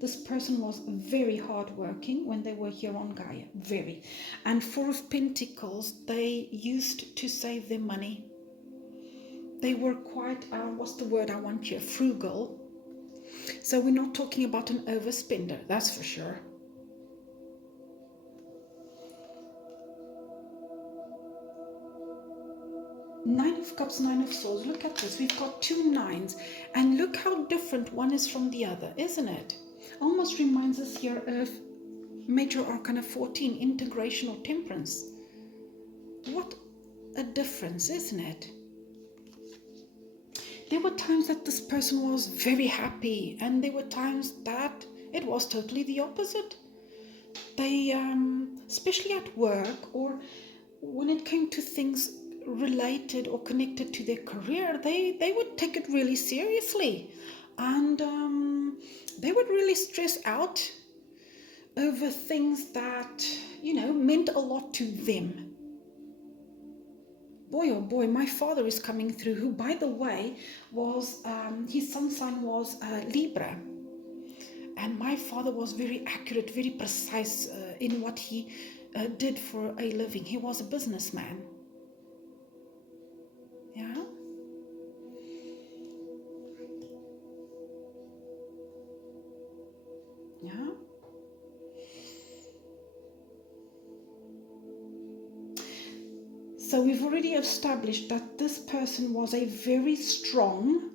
This person was very hardworking when they were here on Gaia, very. And Four of Pentacles, they used to save their money. They were quite, what's the word I want here? Frugal. So we're not talking about an overspender, that's for sure. Nine of Cups, Nine of Swords. Look at this. We've got 2 nines. And look how different one is from the other, isn't it? Almost reminds us here of Major Arcana 14, Integration or Temperance. What a difference, isn't it? There were times that this person was very happy, and there were times that it was totally the opposite. They, especially at work or when it came to things related or connected to their career, they would take it really seriously, and they would really stress out over things that, meant a lot to them. Boy, oh boy, my father is coming through, who, by the way, was, his sun sign was Libra. And my father was very accurate, very precise in what he did for a living. He was a businessman. Yeah? Yeah? So we've already established that this person was a very strong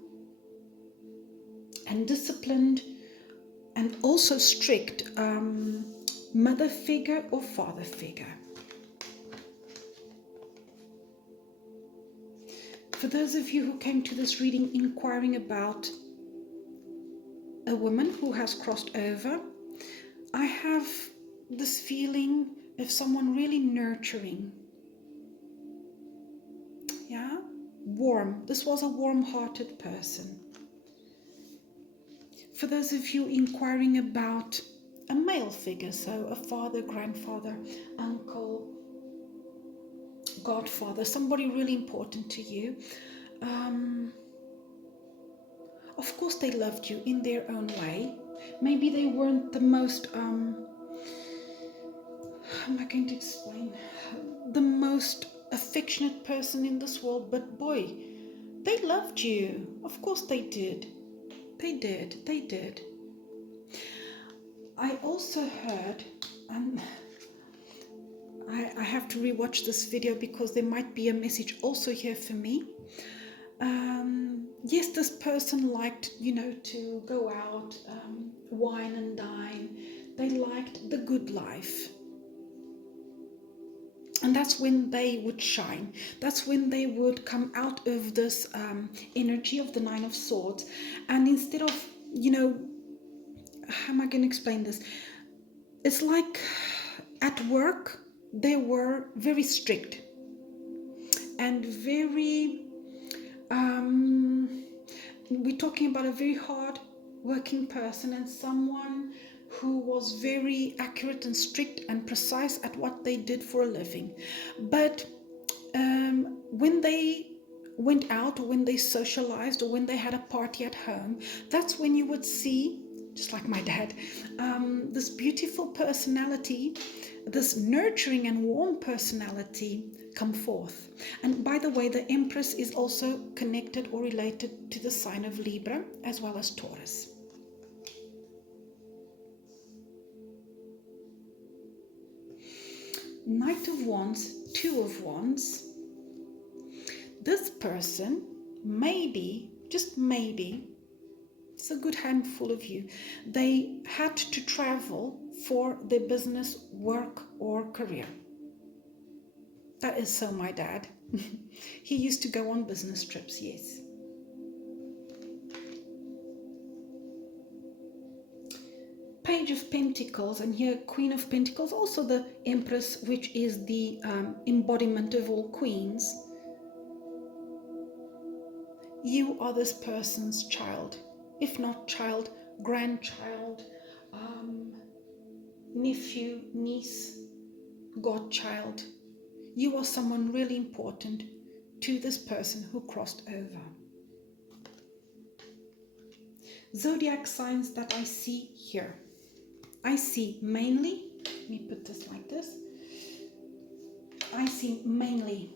and disciplined and also strict mother figure or father figure. For those of you who came to this reading inquiring about a woman who has crossed over, I have this feeling of someone really nurturing. Yeah? Warm. This was a warm-hearted person. For those of you inquiring about a male figure, so a father, grandfather, uncle, godfather, somebody really important to you, of course they loved you in their own way. Maybe they weren't the most, how am I going to explain, the most affectionate person in this world, but boy, they loved you. Of course they did. They did. I also heard, and I have to rewatch this video because there might be a message also here for me. Yes, this person liked, to go out, wine and dine. They liked the good life. And that's when they would shine. That's when they would come out of this energy of the Nine of Swords. And instead of, how am I going to explain this? It's like at work, they were very strict and very, we're talking about a very hard working person and someone who was very accurate and strict and precise at what they did for a living. But when they went out, or when they socialized, or when they had a party at home, that's when you would see, just like my dad, this beautiful personality, this nurturing and warm personality come forth. And by the way, the Empress is also connected or related to the sign of Libra as well as Taurus. Knight of Wands, Two of Wands. This person, maybe, just maybe, it's a good handful of you, they had to travel for their business, work, or career. That is so my dad. He used to go on business trips, yes. Page of Pentacles, and here Queen of Pentacles, also the Empress, which is the embodiment of all queens. You are this person's child, if not child, grandchild, nephew, niece, godchild. You are someone really important to this person who crossed over. Zodiac signs that I see here. I see mainly, let me put this like this. I see mainly.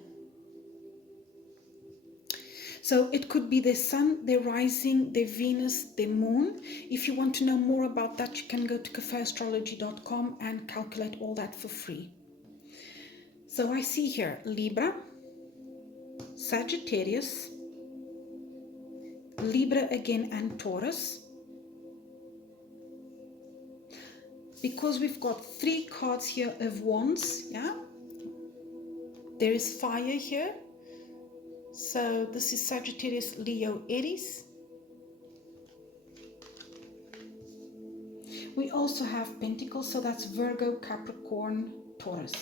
So it could be their sun, their rising, their Venus, their moon. If you want to know more about that, you can go to cafeastrology.com and calculate all that for free. So I see here Libra, Sagittarius, Libra again, and Taurus. Because we've got three cards here of wands, yeah? There is fire here. So this is Sagittarius, Leo, Aries. We also have Pentacles, so that's Virgo, Capricorn, Taurus.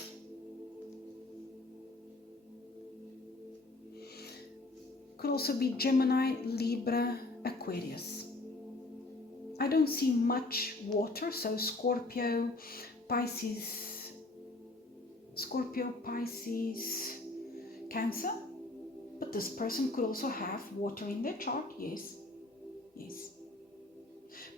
Could also be Gemini, Libra, Aquarius. I don't see much water, so Scorpio, Pisces, Cancer. But this person could also have water in their chart, yes.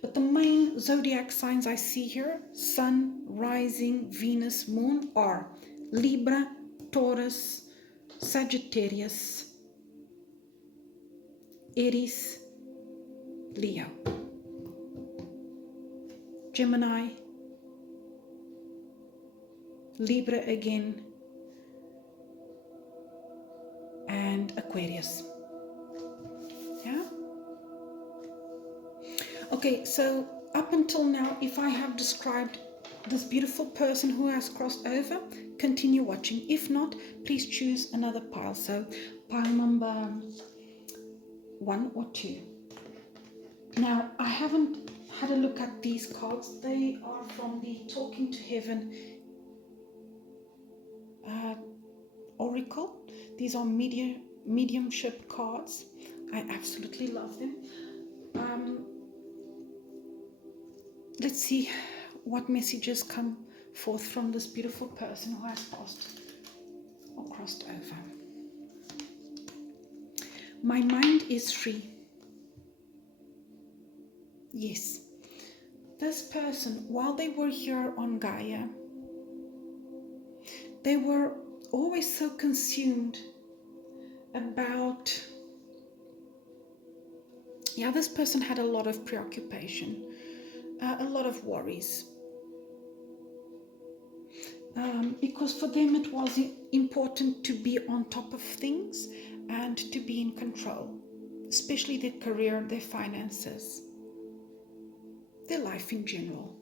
But the main zodiac signs I see here, Sun, Rising, Venus, Moon, are Libra, Taurus, Sagittarius, Aries, Leo, Gemini, Libra again, and Aquarius. Yeah? Okay, so Up until now, if I have described this beautiful person who has crossed over, continue watching. If not, please choose another pile. So pile number 1 or 2. Now, I haven't had a look at these cards. They are from the Talking to Heaven Oracle. These are mediumship cards. I absolutely love them. Let's see what messages come forth from this beautiful person who has passed or crossed over. My mind is free. Yes, this person, while they were here on Gaia, they were always so consumed about, this person had a lot of preoccupation, a lot of worries. Because for them it was important to be on top of things and to be in control, especially their career, their finances, their life in general.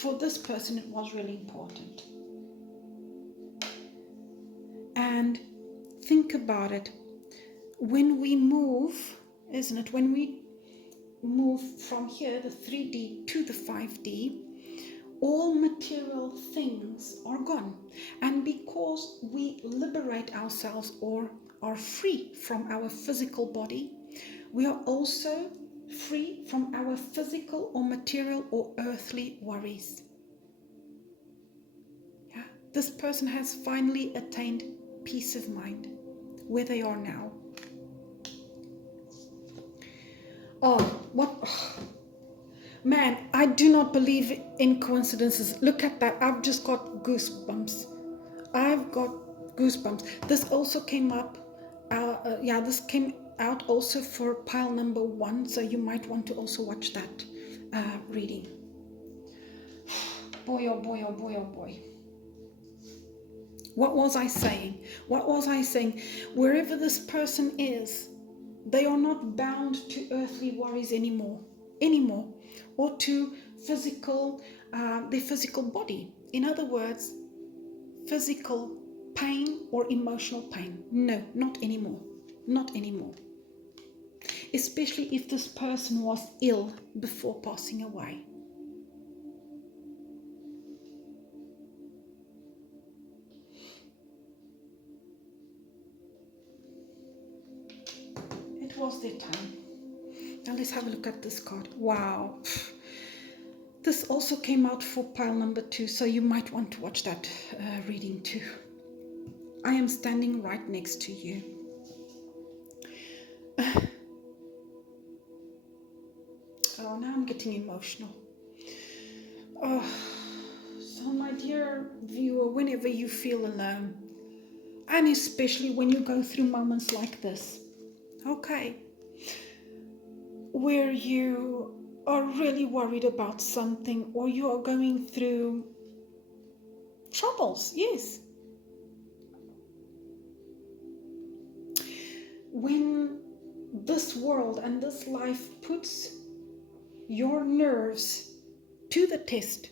For this person it was really important. And think about it, when we move, isn't it, when we move from here, the 3D to the 5D, all material things are gone. And because we liberate ourselves or are free from our physical body, we are also free from our physical or material or earthly worries. Yeah? This person has finally attained peace of mind where they are now. Oh, what? Man, I do not believe in coincidences. Look at that. I've just got goosebumps. I've got goosebumps. This also came up. This came out also for pile number 1. So you might want to also watch that reading. Boy, oh boy, oh boy, oh boy. What was I saying? Wherever this person is, they are not bound to earthly worries anymore, or to their physical body. In other words, physical pain or emotional pain. No, not anymore. Especially if this person was ill before passing away. It was their time. Now let's have a look at this card. Wow. This also came out for pile number 2, so you might want to watch that reading too. I am standing right next to you. Oh, now I'm getting emotional. Oh, so my dear viewer, whenever you feel alone, and especially when you go through moments like this, okay, where you are really worried about something, or you are going through troubles, yes. When this world and this life puts your nerves to the test,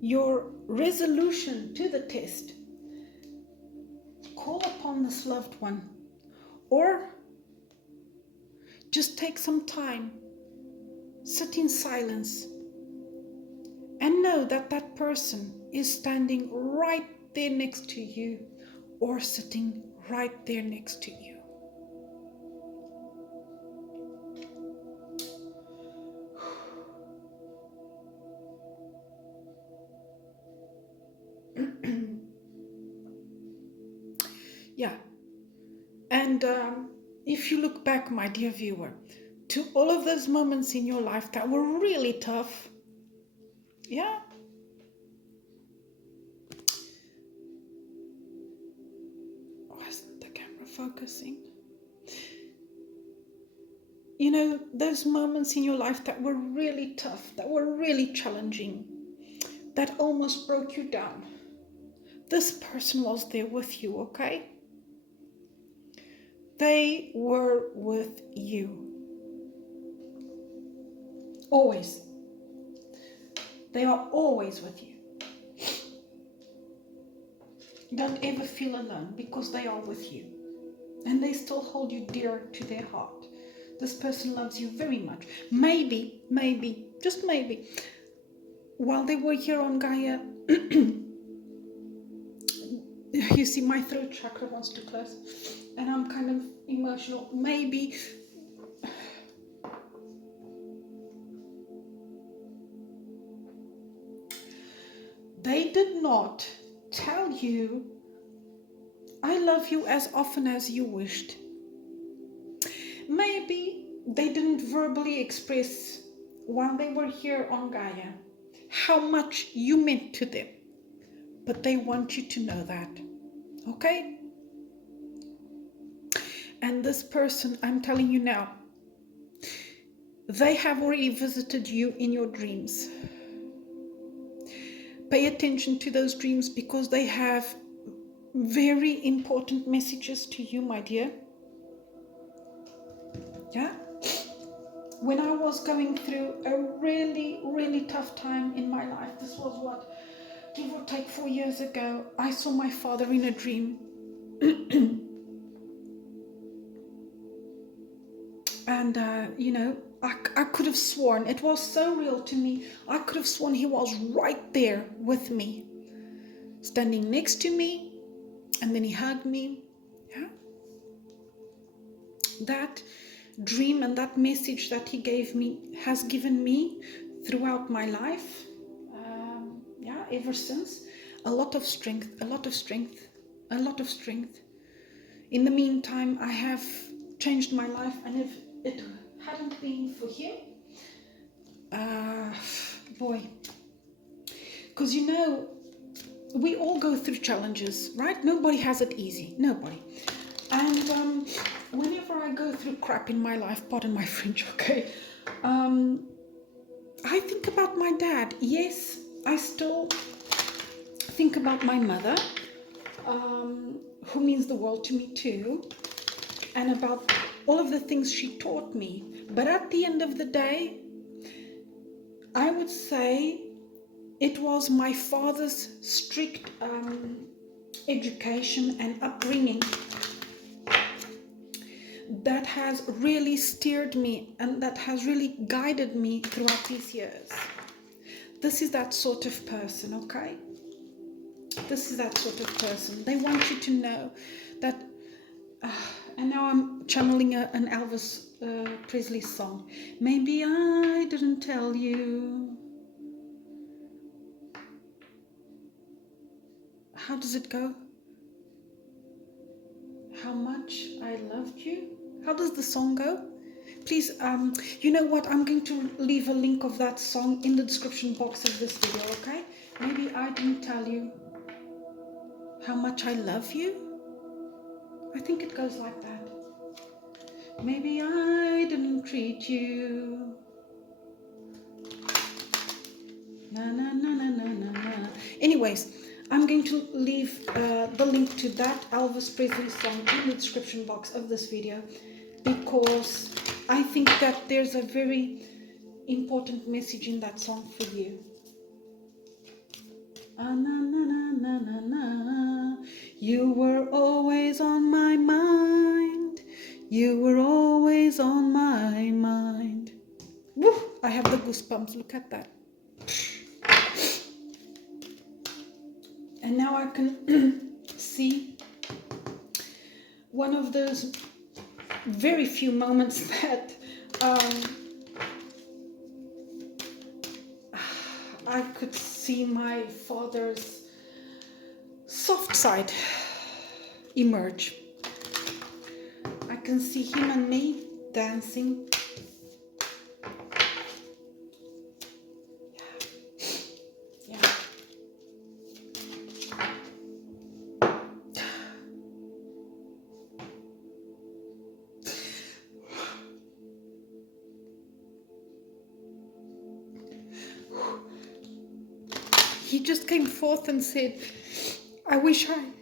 your resolution to the test, call upon this loved one, or just take some time, sit in silence, and know that that person is standing right there next to you, or sitting right there next to you. Yeah, and if you look back, my dear viewer, to all of those moments in your life that were really tough, yeah, wasn't the camera focusing? You know, those moments in your life that were really tough, that were really challenging, that almost broke you down. This person was there with you, okay? They were with you. Always. They are always with you. Don't ever feel alone, because they are with you. And they still hold you dear to their heart. This person loves you very much. Maybe, just maybe, while they were here on Gaia, you see my throat chakra wants to close, and I'm kind of emotional. Maybe they did not tell you, I love you, as often as you wished. Maybe they didn't verbally express, while they were here on Gaia, how much you meant to them. But they want you to know that. Okay? And this person, I'm telling you now, they have already visited you in your dreams. Pay attention to those dreams, because they have very important messages to you, my dear. Yeah? When I was going through a really, really tough time in my life, this was what, give or take 4 years ago, I saw my father in a dream. And, I could have sworn, it was so real to me, I could have sworn he was right there with me, standing next to me, and then he hugged me. Yeah? That dream and that message that he gave me has given me throughout my life, ever since, a lot of strength. In the meantime, I have changed my life, and if it hadn't been for him, because we all go through challenges, right? Nobody has it easy, nobody. And whenever I go through crap in my life, pardon my French, okay, I think about my dad. Yes, I still think about my mother, who means the world to me too, and about all of the things she taught me. But at the end of the day, I would say it was my father's strict education and upbringing that has really steered me and that has really guided me throughout these years. This is that sort of person, okay? This is that sort of person. They want you to know that, and now I'm channeling an Elvis Presley song. Maybe I didn't tell you. How does it go? How much I loved you? How does the song go? Please, you know what? I'm going to leave a link of that song in the description box of this video, okay? Maybe I didn't tell you how much I love you. I think it goes like that. Maybe I didn't treat you. Na na na na na na na. Anyways, I'm going to leave the link to that Elvis Presley song in the description box of this video, because I think that there's a very important message in that song for you. Na na na na na na. You were always on my mind. You were always on my mind. Woo! I have the goosebumps. Look at that. And now I can see one of those very few moments that I could see my father's soft side emerge. I can see him and me dancing. He just came forth and said, I wish I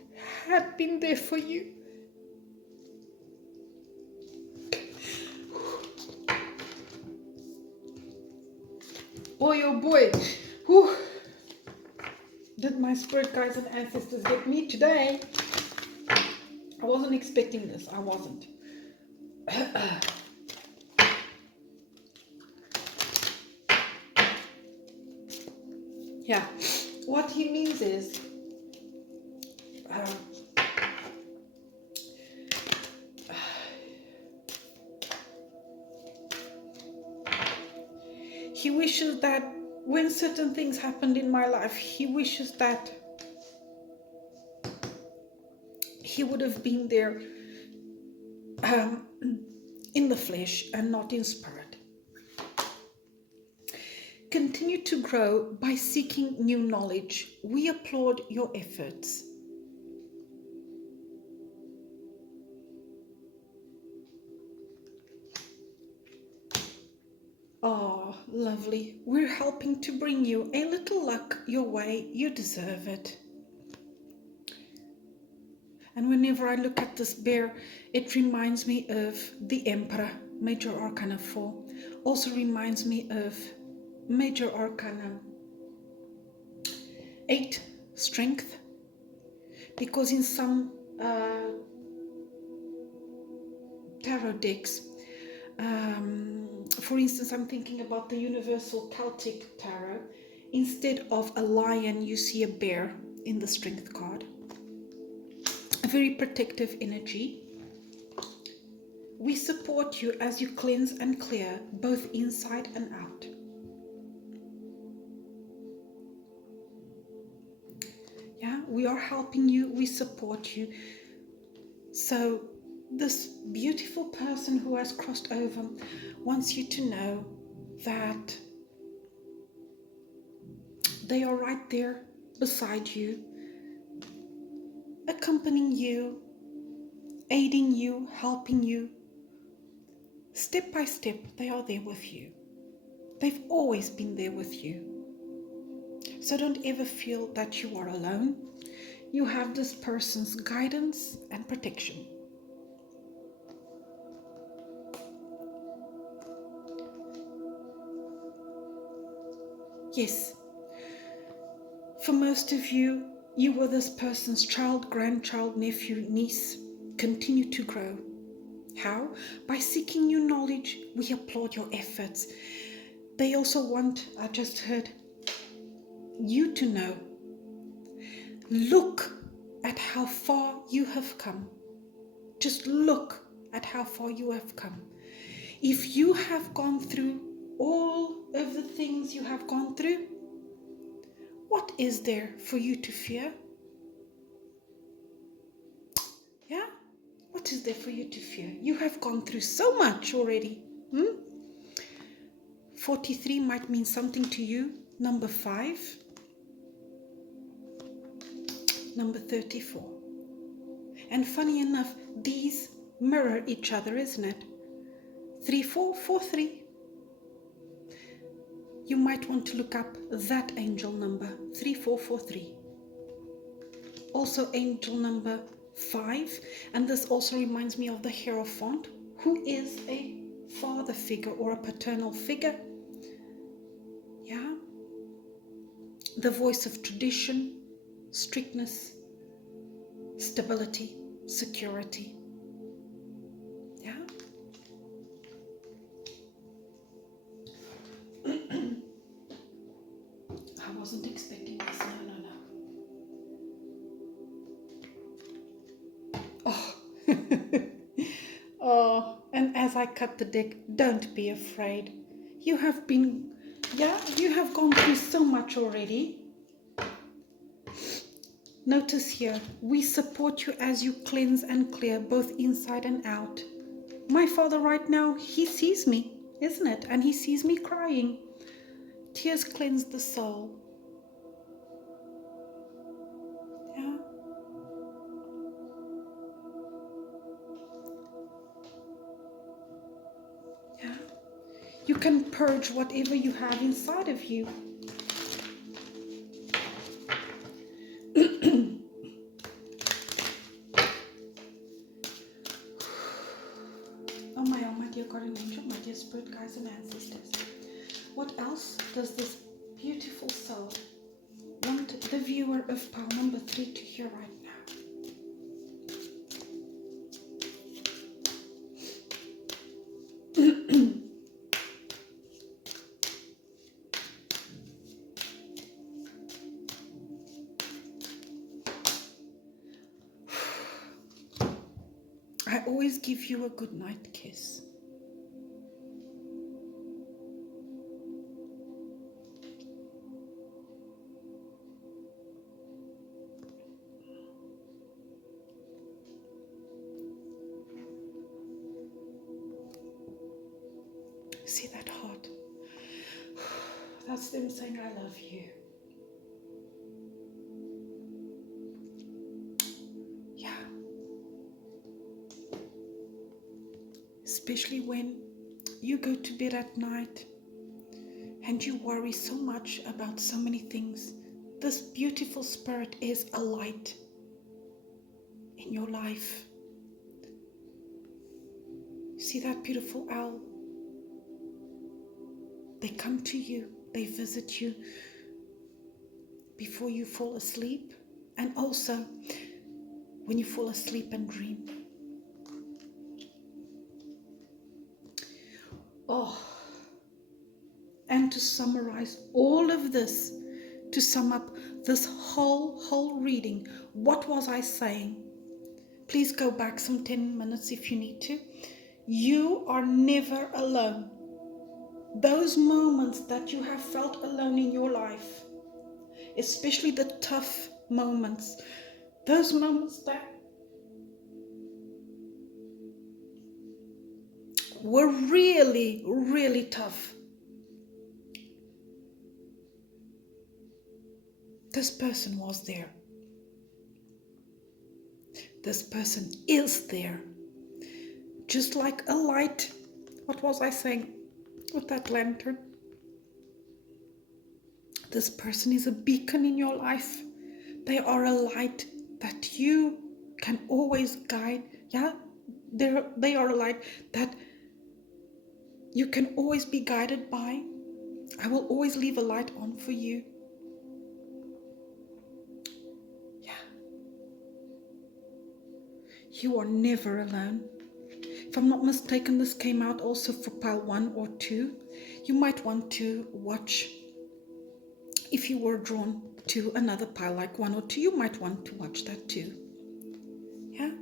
had been there for you. Boy, oh boy, Whew. Did my spirit guides and ancestors get me today? I wasn't expecting this. I wasn't. Yeah. What he means is, he wishes that when certain things happened in my life, he wishes that he would have been there in the flesh and not in spirit. Continue to grow by seeking new knowledge. We applaud your efforts. Oh, lovely. We're helping to bring you a little luck your way. You deserve it. And whenever I look at this bear, it reminds me of the Emperor, Major Arcanum 4. Also reminds me of Major Arcanum 8, Strength. Because in some tarot decks, for instance, I'm thinking about the Universal Celtic Tarot. Instead of a lion, you see a bear in the Strength card. A very protective energy. We support you as you cleanse and clear, both inside and out. Yeah, we are helping you, we support you. So this beautiful person who has crossed over wants you to know that they are right there beside you, accompanying you, aiding you, helping you. Step by step, they are there with you. They've always been there with you. So don't ever feel that you are alone. You have this person's guidance and protection. Yes, for most of you, you were this person's child, grandchild, nephew, niece. Continue to grow. How? By seeking new knowledge. We applaud your efforts. They also want, I just heard, you to know. Look at how far you have come. Just look at how far you have come. If you have gone through all of the things you have gone through, what is there for you to fear? Yeah? What is there for you to fear? You have gone through so much already. 43 might mean something to you. Number 5. Number 34. And funny enough, these mirror each other, isn't it? 3443. You might want to look up that angel number, 3443. Also angel number 5, and this also reminds me of the Hierophant, who is a father figure or a paternal figure. Yeah? The voice of tradition, strictness, stability, security. Yeah? I wasn't expecting this. No. Oh. Oh, and as I cut the deck, don't be afraid. You have gone through so much already. Notice here, we support you as you cleanse and clear, both inside and out. My father right now, he sees me, isn't it? And he sees me crying. Tears cleanse the soul. Yeah. Yeah. You can purge whatever you have inside of you. Oh my dear guardian angel, my dear spirit guides and ancestors. What else does this beautiful soul of pile number 3 to here right now. I always give you a good night kiss. See that heart? That's them saying, I love you. Yeah. Especially when you go to bed at night and you worry so much about so many things. This beautiful spirit is a light in your life. See that beautiful owl? They come to you, they visit you before you fall asleep, and also when you fall asleep and dream. Oh, and to summarize all of this, to sum up this whole reading, what was I saying? Please go back some 10 minutes if you need to. You are never alone. Those moments that you have felt alone in your life, especially the tough moments, those moments that were really, really tough. This person was there. This person is there. Just like a light. What was I saying with that lantern? This person is a beacon in your life. They are a light that you can always guide. Yeah, they are a light that you can always be guided by. I will always leave a light on for you. Yeah. You are never alone. If I'm not mistaken, this came out also for pile 1 or 2. You might want to watch. If you were drawn to another pile like 1 or 2, you might want to watch that too. Yeah?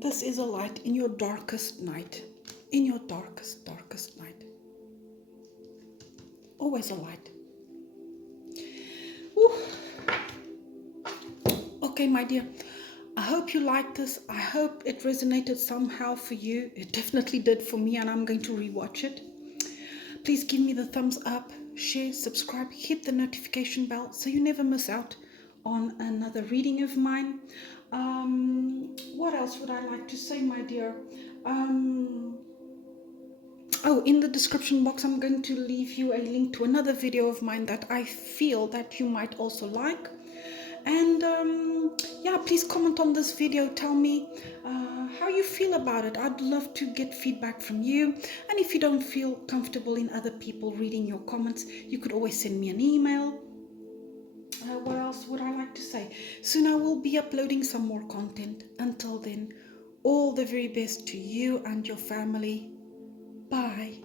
This is a light in your darkest night. In your darkest night. Always a light. Ooh. Okay, my dear. I hope you liked this. I hope it resonated somehow for you. It definitely did for me, and I'm going to rewatch it. Please give me the thumbs up, share, subscribe, hit the notification bell so you never miss out on another reading of mine. What else would I like to say, my dear? In the description box, I'm going to leave you a link to another video of mine that I feel that you might also like. And please comment on this video. Tell me how you feel about it. I'd love to get feedback from you. And if you don't feel comfortable in other people reading your comments, you could always send me an email. What else would I like to say? Soon I will be uploading some more content. Until then, all the very best to you and your family. Bye.